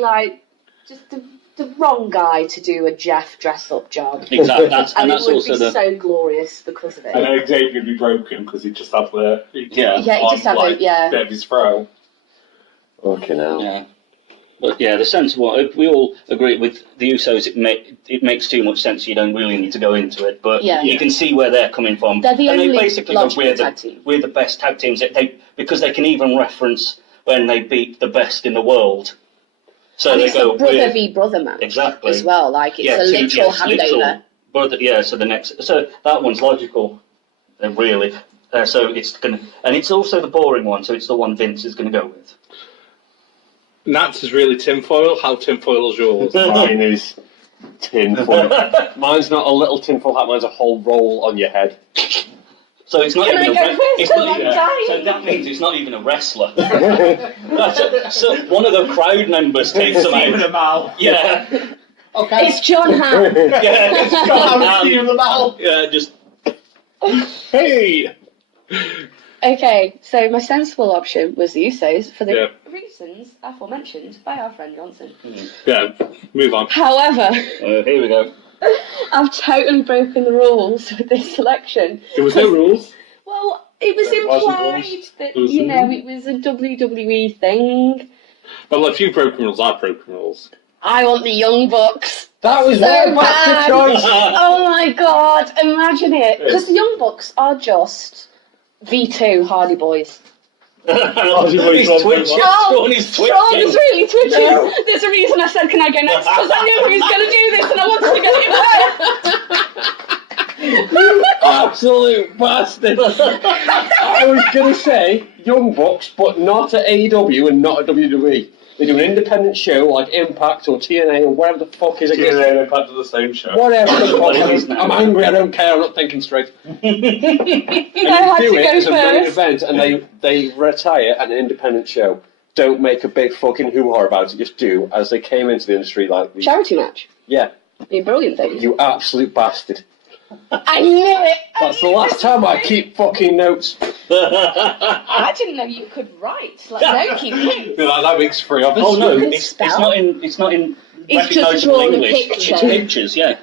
just the wrong guy to do a Jeff dress up job. Exactly, and And it that's would also be the. so glorious because of it. And then Xavier would be broken because he'd just have the he just have bit of his throw. Fucking hell. Yeah. But the sensible. If we all agree with the Usos, it makes too much sense. You don't really need to go into it, but you can see where they're coming from. They're the and only they basically go, logical tag team. we're the best tag teams. Because they can even reference when they beat the best in the world. So And they it's go a brother v brother match exactly as well. It's a literal handover. Brother, so that one's logical, really. So it's gonna, and it's also the boring one. So it's the one Vince is going to go with. Nats is really tinfoil. How tinfoil is yours? Mine is tinfoil. Mine's not a little tinfoil hat, mine's a whole roll on your head. So it's not Can even I go first? it's not I'm even, dying. so that means it's not even a wrestler. So one of the crowd members takes him out. Yeah. Okay. It's John Hamm. Yeah. Yeah, just. Hey! Okay, so my sensible option was the Usos for the Yeah. reasons aforementioned by our friend Johnson. Yeah, move on. However, Here we go. I've totally broken the rules with this selection. There was no rules. Well, it was There wasn't implied rules. that, Wasn't it was a WWE thing. Well, if you broken rules, I've broken rules. I want the Young Bucks. That was So my bad. bastard choice! Oh my god, imagine it. Because the Young Bucks are just V2 Hardy Boys. He's twitching. Oh, He's Sean twitching. is really twitching. No. There's a reason I said, can I go next? Because I knew he was going to do this and I wanted to get it right. Absolute bastard! I was going to say Young Bucks, but not at AEW and not at WWE. They do an independent show like Impact or TNA or whatever the fuck is it. TNA and Impact are the same show. Whatever the fuck It it is is. now. I'm angry, I don't care, I'm not thinking straight. I And had you to do it go as a main first. event and they retire at an independent show. Don't make a big fucking hoo-ha about it, just do as they came into the industry like these. Charity match. Yeah, Be a brilliant thing. you absolute bastard. I knew it. That's the last time I keep fucking notes. I didn't know you could write. No keeping. That makes 3 of us. Oh no, Can it's spell? not in. It's not in It's just recognisable drawn a English. picture. It's pictures, yeah.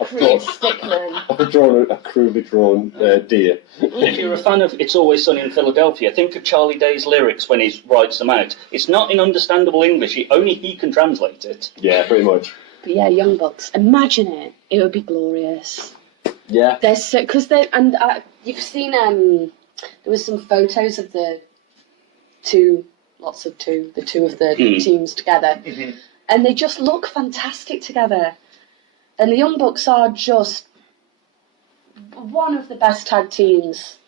Crude stickman. I've drawn a crudely drawn deer. If you're a fan of It's Always Sunny in Philadelphia, think of Charlie Day's lyrics when he writes them out. It's not in understandable English. Only he can translate it. Yeah, pretty much. But yeah, Young Bucks. Imagine it. It would be glorious. Yeah. They're so because they and you've seen there was some photos of the two of the teams together, and they just look fantastic together. And the Young Bucks are just one of the best tag teams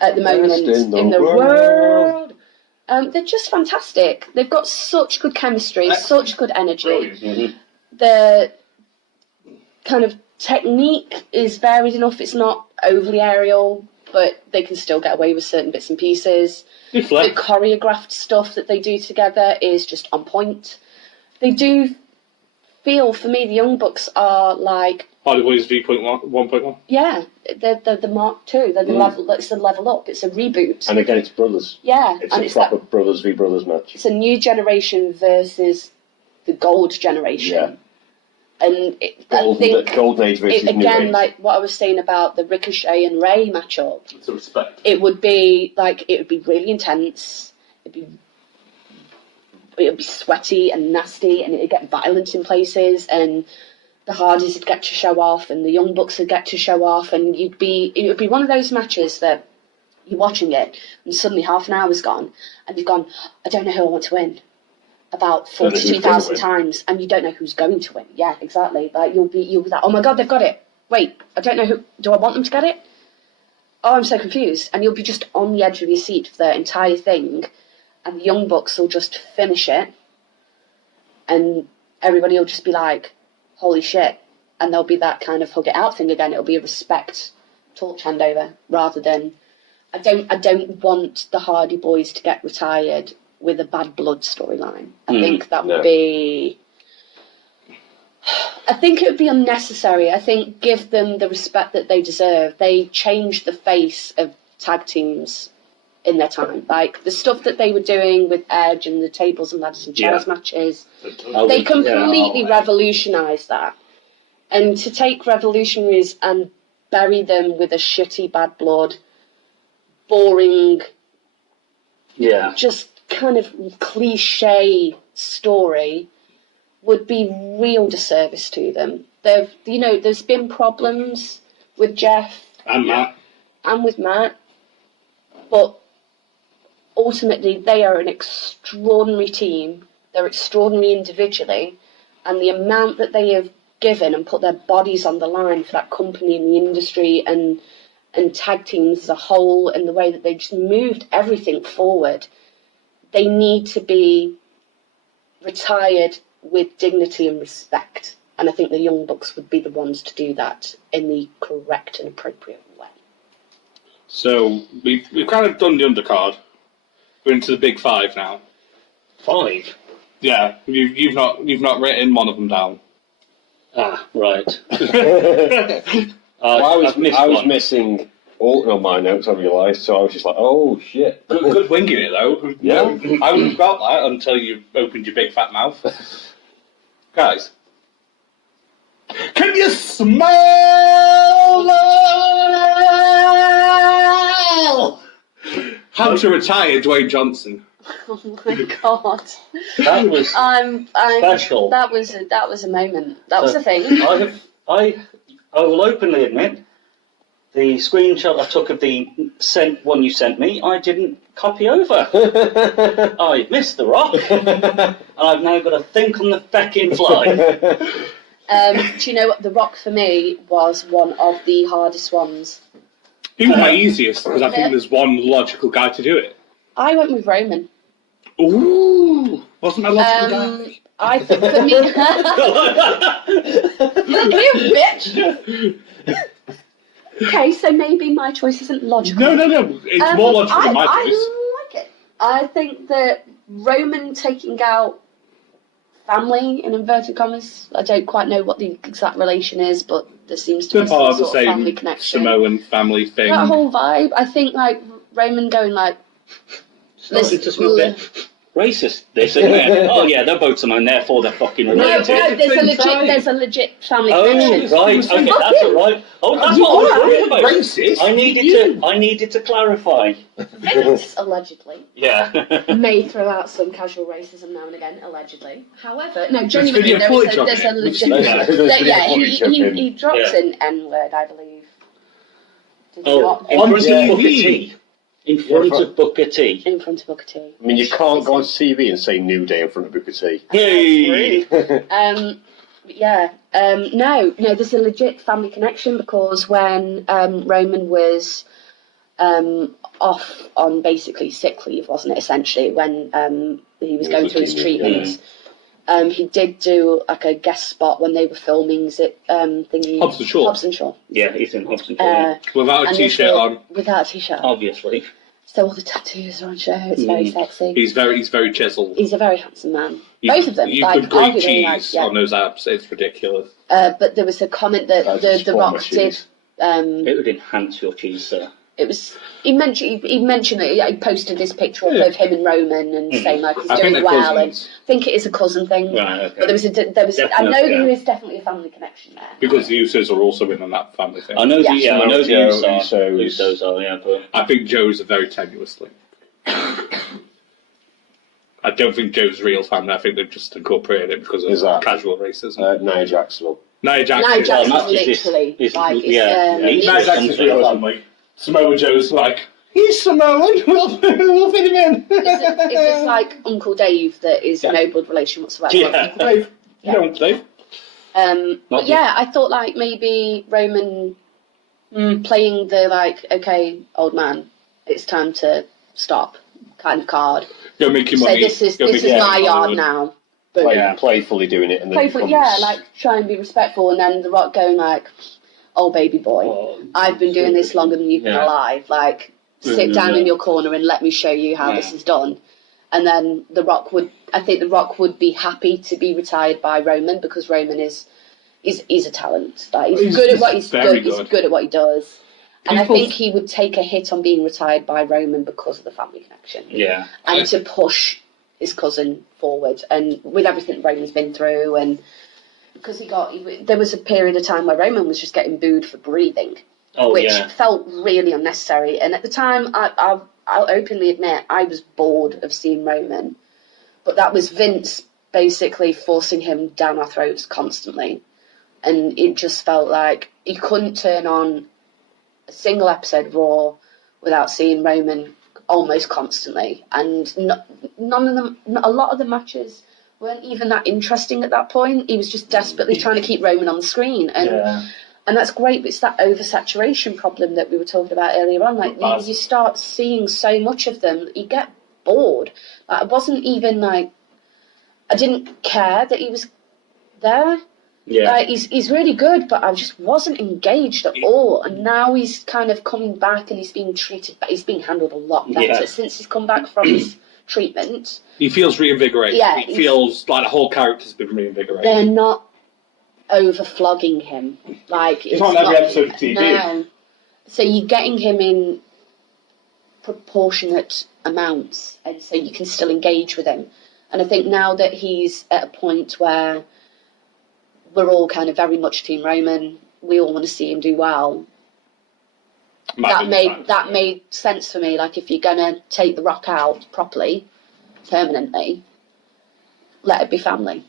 at the moment in the world. They're just fantastic. They've got such good chemistry, such good energy. Brilliant. kind of technique is varied enough. It's not overly aerial, but they can still get away with certain bits and pieces. The choreographed stuff that they do together is just on point. They do feel, for me, the Young Bucks are like... Hardy Boys V.1.1? Yeah, they're the Mark II. They're the level. It's a level up. It's a reboot. And again, it's brothers. Yeah. It's a proper brothers v brothers match. It's a new generation versus the gold generation. Yeah. And Golden Age versus New again, Age. like what I was saying about the Ricochet and Ray matchup. It's a respect. It would be really intense. It would be sweaty and nasty, and it'd get violent in places, and the Hardys would get to show off, and the Young Bucks would get to show off, and it would be one of those matches that you're watching it, and suddenly half an hour's gone, and you've gone, I don't know who I want to win. About 42,000 times, and you don't know who's going to win. Yeah, exactly. Like you'll be like, oh my god, they've got it. Wait, I don't know who. Do I want them to get it? Oh, I'm so confused. And you'll be just on the edge of your seat for the entire thing, and the Young Bucks will just finish it, and everybody will just be like, holy shit. And there'll be that kind of hug it out thing again. It'll be a respect torch handover rather than I don't want the Hardy Boys to get retired with a bad blood storyline. I think that would be... I think it would be unnecessary. I think give them the respect that they deserve. They changed the face of tag teams in their time. Like, the stuff that they were doing with Edge and the tables and ladders and chairs matches, they completely revolutionised that. And to take revolutionaries and bury them with a shitty bad blood, boring... Yeah. Just kind of cliche story would be real disservice to them. There's been problems with Jeff And Matt. and with Matt, but ultimately they are an extraordinary team. They're extraordinary individually, and the amount that they have given and put their bodies on the line for that company and the industry and tag teams as a whole, and the way that they just moved everything forward, they need to be retired with dignity and respect. And I think the Young Bucks would be the ones to do that in the correct and appropriate way. So we've kind of done the undercard. We're into the big five now. 5? Yeah, you've not written one of them down. Ah, right. I was one. missing all of my notes, I realised, so I was just like, oh shit. Good winging it though. Yeah. I wouldn't have got that until you opened your big fat mouth. Guys, can you smell how to retire Dwayne Johnson? Oh my god! That was special. That was a moment. That was a thing. I will openly admit, the screenshot I took of the one you sent me, I didn't copy over. I missed the rock, and I've now got to think on the fecking fly. Do you know what? The Rock for me was one of the hardest ones. He was my easiest because I think there's one logical guy to do it. I went with Roman. Ooh, wasn't my logical guy? I think for me, you bitch. Okay, so maybe my choice isn't logical. No. It's more logical than my choice. I like it. I think that Roman taking out family, in inverted commas, I don't quite know what the exact relation is, but there seems to be Part of some the sort of family same connection. Samoan family thing. That whole vibe, I think, like, Roman going like... Starting to smell a bit racist, this, isn't it? Oh yeah, they're both Samoan, therefore they're fucking related. No, there's a legit family Oh, connection. right, okay, that's all right. Oh, that's what I was worried about. Racist? I needed to clarify. Vince, allegedly, Yeah. may throw out some casual racism now and again, allegedly. However, no, genuinely, video footage of there's a it. legit... he drops an N-word, I believe. Did he not? In front TV. of Booker T. In front of Booker T. In front of Booker T. I mean, you can't go on TV and say New Day in front of Booker T. Hey! No, there's a legit family connection because when Roman was off on basically sick leave, wasn't it, essentially, when he was going through his treatments, He did do like a guest spot when they were filming thingy. Hobbs and Shaw. Hobbs and Shaw. Yeah, he's in Hobbs and Shaw. Without a t-shirt on. Without a t-shirt. Obviously. So all the tattoos are on show. It's very sexy. He's very chiseled. He's a very handsome man. Both of them. You like, could grate arguably, cheese on those abs. It's ridiculous. But there was a comment that the Rock did. It would enhance your cheese, sir. It was. He mentioned it. He posted this picture of him and Roman and saying like he's doing well, and I think it is a cousin thing. Right. Okay. But there was. I know there is definitely a family connection there. Because the Usos are also in on that family thing. I know the Usos. Usos are, yeah, but I think Joe's a very tenuous link. I don't think Joe's real family. I think they've just incorporated it because of casual racism. Nia Jackson. Nia Jackson. Nia Jackson's literally Nia Jackson's real family. Samoa Joe's like, he's Samoan, we'll fit him in. Is this like Uncle Dave that is no blood relation whatsoever? Yeah. Dave. You know Uncle Dave. But yeah, I thought like maybe Roman playing the like, okay, old man, it's time to stop kind of card. Go make your money. So this is my yard now. But Playfully doing it, and then playfully, like try and be respectful, and then The Rock going like, "Oh baby boy, I've been doing this longer than you've been alive. Like, sit down in your corner and let me show you how this is done." And then I think The Rock would be happy to be retired by Roman because Roman is a talent. Like he's good at what he's good. He's good at what he does. And I think he would take a hit on being retired by Roman because of the family connection. Yeah. And to push his cousin forward, and with everything Roman's been through, and because there was a period of time where Roman was just getting booed for breathing, which felt really unnecessary. And at the time, I'll openly admit I was bored of seeing Roman, but that was Vince basically forcing him down our throats constantly, and it just felt like you couldn't turn on a single episode of Raw without seeing Roman almost constantly, and none of them, a lot of the matches weren't even that interesting at that point. He was just desperately trying to keep Roman on the screen, and that's great, but it's that oversaturation problem that we were talking about earlier on. Like you start seeing so much of them, you get bored. Like, I wasn't even like, I didn't care that he was there. Yeah, he's really good, but I just wasn't engaged at all. And now he's kind of coming back, and he's being treated, but he's being handled a lot better since he's come back from his treatment. He feels reinvigorated. Yeah, he feels like the whole character's been reinvigorated. They're not over-flogging him. Like it's not every episode of TV. No. So you're getting him in proportionate amounts, and so you can still engage with him. And I think now that he's at a point where we're all kind of very much Team Roman, we all want to see him do well. That made sense for me. Like, if you're gonna take The Rock out properly, permanently, let it be family.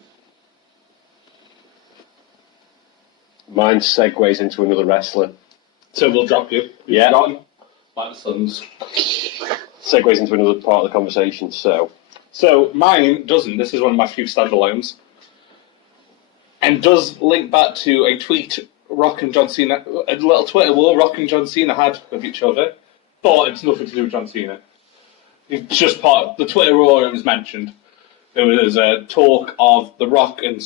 Mine segues into another wrestler. So we'll drop you. Yeah. Like the Suns. Segues into another part of the conversation. So mine doesn't. This is one of my few standalones. And does link back to a tweet Rock and John Cena, a little Twitter war Rock and John Cena had with each other. But it's nothing to do with John Cena. It's just part of the Twitter war. It was mentioned. There was a talk of The Rock and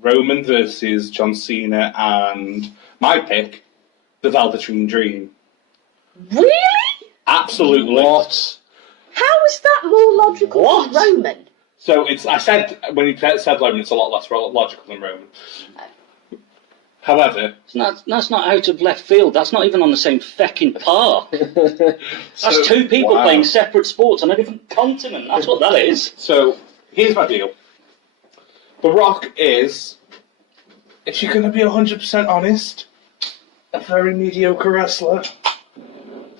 Roman versus John Cena and my pick, the Velveteen Dream. Really? Absolutely. What? How is that more logical than Roman? So I said, when he said Roman, it's a lot less logical than Roman. However... That's not out of left field. That's not even on the same fecking park. That's two people playing separate sports on a different continent. That's what that is. So, here's my deal. The Rock is, if you're going to be 100% honest, a very mediocre wrestler.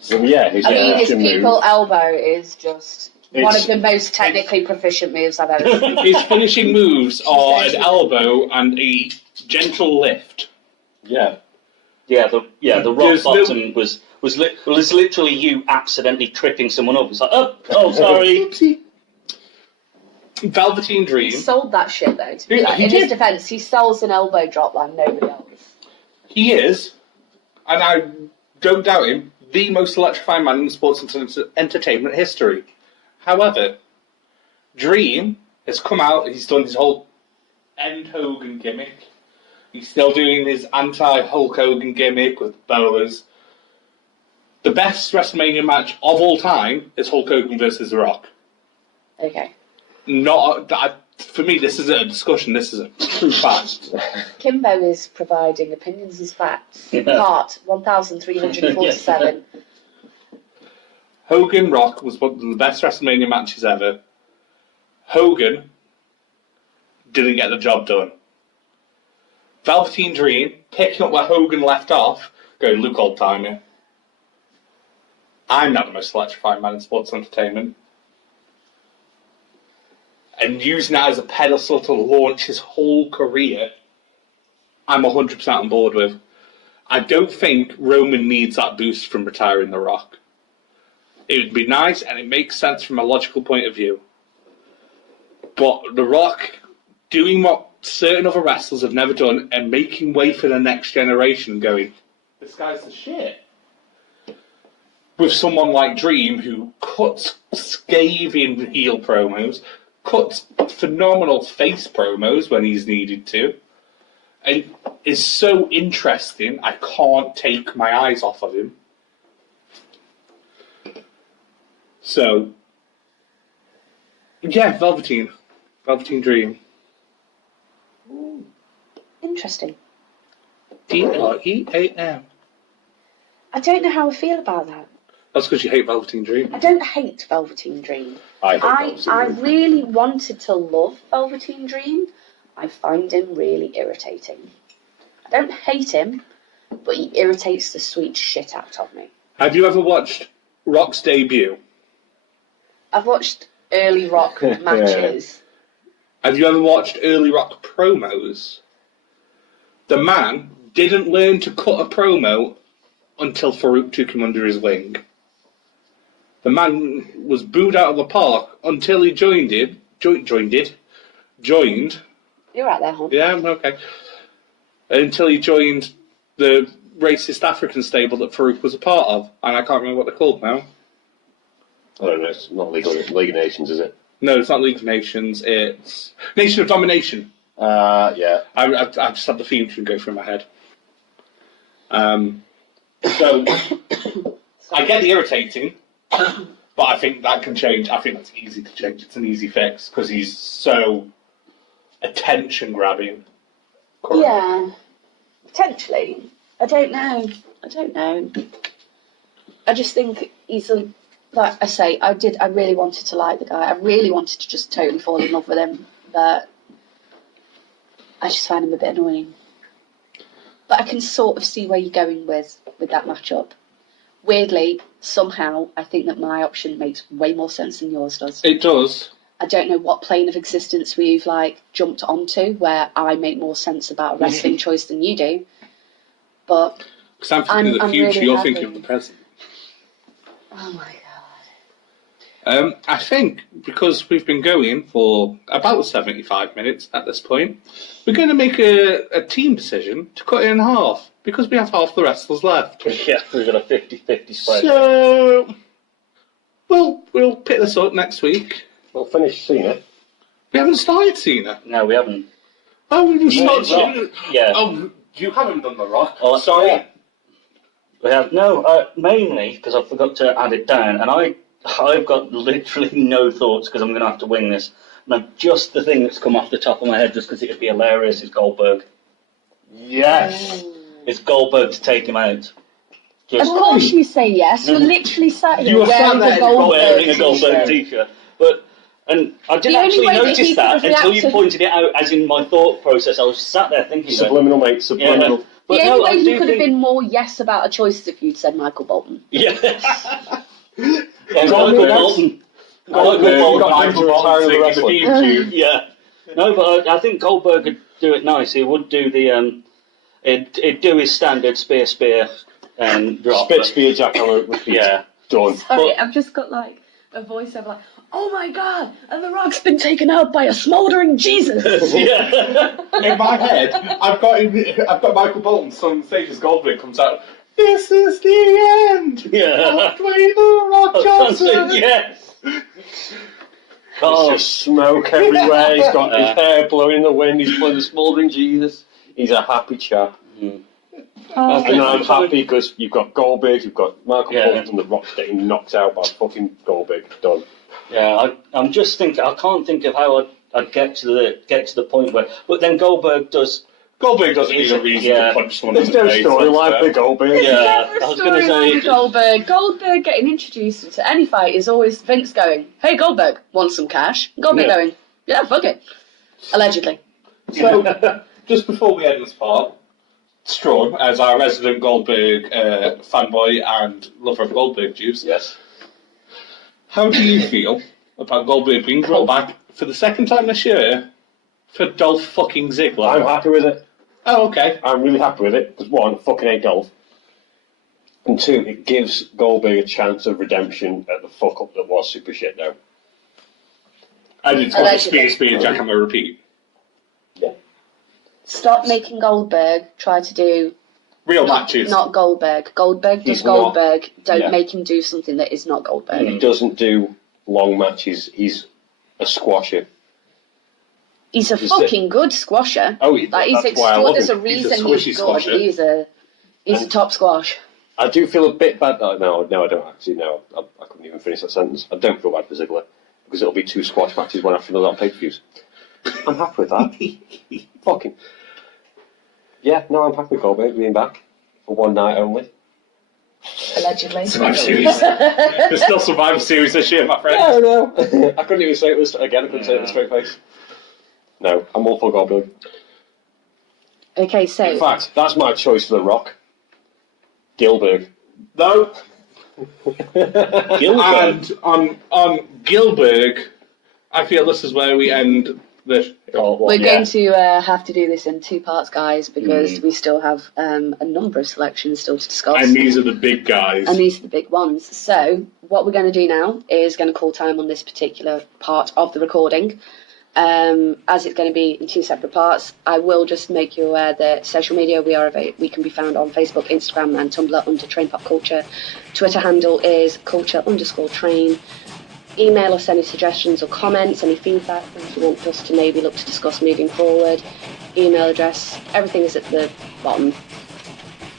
So yeah, his people elbow is just... one of the most technically proficient moves I've ever seen. His finishing moves are an elbow and a gentle lift. Yeah. The rock bottom was literally you accidentally tripping someone up. It's like, oh, sorry. Velveteen Dream. He sold that shit though. To be like, in his defence, he sells an elbow drop like nobody else. He is, and I don't doubt him, the most electrifying man in sports entertainment history. However, Dream has come out, he's done his whole end Hogan gimmick. He's still doing his anti-Hulk Hogan gimmick with boas. The best WrestleMania match of all time is Hulk Hogan versus The Rock. Okay. For me, this isn't a discussion, this is a true fact. Kimbo is providing opinions as facts. Yeah. Part 1347. Hogan Rock was one of the best WrestleMania matches ever. Hogan didn't get the job done. Velveteen Dream, picking up where Hogan left off, going, look, old timer, I'm not the most electrifying man in sports entertainment. And using that as a pedestal to launch his whole career, I'm 100% on board with. I don't think Roman needs that boost from retiring The Rock. It would be nice and it makes sense from a logical point of view. But The Rock doing what certain other wrestlers have never done and making way for the next generation going, this guy's the shit. With someone like Dream who cuts scathing heel promos, cuts phenomenal face promos when he's needed to, and is so interesting I can't take my eyes off of him. So, yeah, Velveteen Dream. Interesting. Dream. I don't know how I feel about that. That's because you hate Velveteen Dream. I don't hate Velveteen Dream. I really wanted to love Velveteen Dream. I find him really irritating. I don't hate him, but he irritates the sweet shit out of me. Have you ever watched Rock's debut? I've watched early Rock matches. Have you ever watched early Rock promos? The man didn't learn to cut a promo until Farouk took him under his wing. The man was booed out of the park until he joined. You're right there, hon. Yeah, okay. Until he joined the racist African stable that Farouk was a part of, and I can't remember what they're called now. I don't know, it's not League of Nations, is it? No, it's not League of Nations, it's Nation of Domination. Yeah. I just had the theme tune go through my head. So, I get the irritating, but I think that can change. I think that's easy to change. It's an easy fix, because he's so attention-grabbing. Yeah, potentially. I don't know. I just think he's like I say, I really wanted to like the guy. I really wanted to just totally fall in love with him, but I just find him a bit annoying. But I can sort of see where you're going with that matchup. Weirdly, somehow, I think that my option makes way more sense than yours does. It does. I don't know what plane of existence we've jumped onto where I make more sense about a wrestling choice than you do. But Because I'm thinking of the future, really you're happy. thinking of the present. Oh my god. I think because we've been going for about 75 minutes at this point, we're going to make a team decision to cut it in half because we have half the wrestlers left. Yeah, we've got a 50-50 spread. So we'll pick this up next week. We'll finish Cena. We haven't started Cena. No, we haven't. Oh, we've Yeah, started. yeah. Oh, you haven't done The Rock. Oh, Sorry. yeah. We have mainly because I forgot to add it down, and I've got literally no thoughts because I'm going to have to wing this. Now, just the thing that's come off the top of my head, just because it would be hilarious, is Goldberg. Yes. It's Goldberg to take him out. Of course you say yes. You're literally sat here You were sat wearing there a Goldberg wearing a Goldberg t-shirt. t-shirt, and I didn't The only actually way that notice he that could until you react to- pointed it out. As in my thought process, I was sat there thinking. Subliminal, mate, subliminal. Yeah. But The no, only I way you do could have think- been more yes about a choice is if you'd said Michael Bolton. Yeah. Yeah, Goldberg. Michael Bolton. Goldberg got Michael Bolton singing the wrestling. theme tune. Yeah. No, but I think Goldberg could do it nice. He would do the he'd do his standard spear and drop. Spit, but- spear, jackhammer, repeat. Yeah. Done. Sorry, I've just got a voiceover oh my god, and The Rock's been taken out by a smouldering Jesus. Yeah. In my head, I've got Michael Bolton on stage as Goldberg comes out. This is the end. Yeah. Dwayne The Rock Johnson. Yes. There's just smoke everywhere. He's got his hair blowing in the wind. He's playing the Smouldering Jesus. He's a happy chap. Mm. And I'm happy because you've got Goldberg, you've got Michael Yeah. Cole, and the Rock's getting knocked out by fucking Goldberg. Done. Yeah, I'm just thinking. I can't think of how I'd get to the point where. But then Goldberg doesn't need a reason to punch someone in There's the no face. storyline for Goldberg. Yeah, Never I a was going to storyline say. with Goldberg. Goldberg getting introduced into any fight is always Vince going, "Hey Goldberg, want some cash?" Goldberg Yeah. going, "Yeah, fuck it." Allegedly. So, just before we end this part, Strawn, as our resident Goldberg fanboy and lover of Goldberg juice, Yes. how do you feel about Goldberg being brought back for the second time this year for Dolph fucking Ziggler? I'm happy with it. Oh, okay. I'm really happy with it because one, I fucking hate Dolph, and two, it gives Goldberg a chance of redemption at the fuck up that was Super Shitdown. And it's got Allegedly. a spear, jackhammer, repeat. Yeah. Stop making Goldberg try to do Real matches. not Goldberg. Goldberg does He's not- Goldberg. Don't Yeah. make him do something that is not Goldberg. He doesn't do long matches. He's a squasher. He's a He's fucking good squasher. Oh, Like that's why I love there's a him. He's a reason squishy he's good. squasher. He's a top squash. I do feel a bit bad. No, I don't actually. No, I couldn't even finish that sentence. I don't feel bad for Ziggler because it'll be 2 squash matches one after another on pay-per-views. I'm happy with that. Fucking. Yeah, no, I'm happy with Goldberg being back for one night only. Allegedly. Survivor Series. There's still Survivor Series this year, my friend. No. I couldn't even say it was again. I couldn't say it with a straight face. No, I'm all for Goldberg. Okay, In so fact, that's my choice for The Rock. Gilberg. No. Gilbert. And on Gilberg, I feel this is where we end this. we're going to have to do this in 2 parts, guys, because we still have a number of selections still to discuss. And these are the big guys. And these are the big ones. So, what we're going to do now is going to call time on this particular part of the recording. As it's going to be in 2 separate parts, I will just make you aware that social media, we can be found on Facebook, Instagram and Tumblr under TrainPopCulture. Twitter handle is culture_train. Email us any suggestions or comments, any feedback, things you want us to maybe look to discuss moving forward. Email address, everything is at the bottom.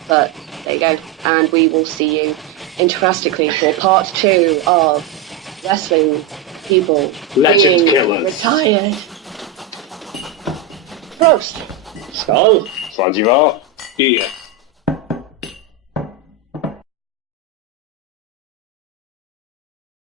But there you go. And we will see you intercastically for part 2 of wrestling people Legend being killers. retired. Prost. Skål. Slàinte. Yeah.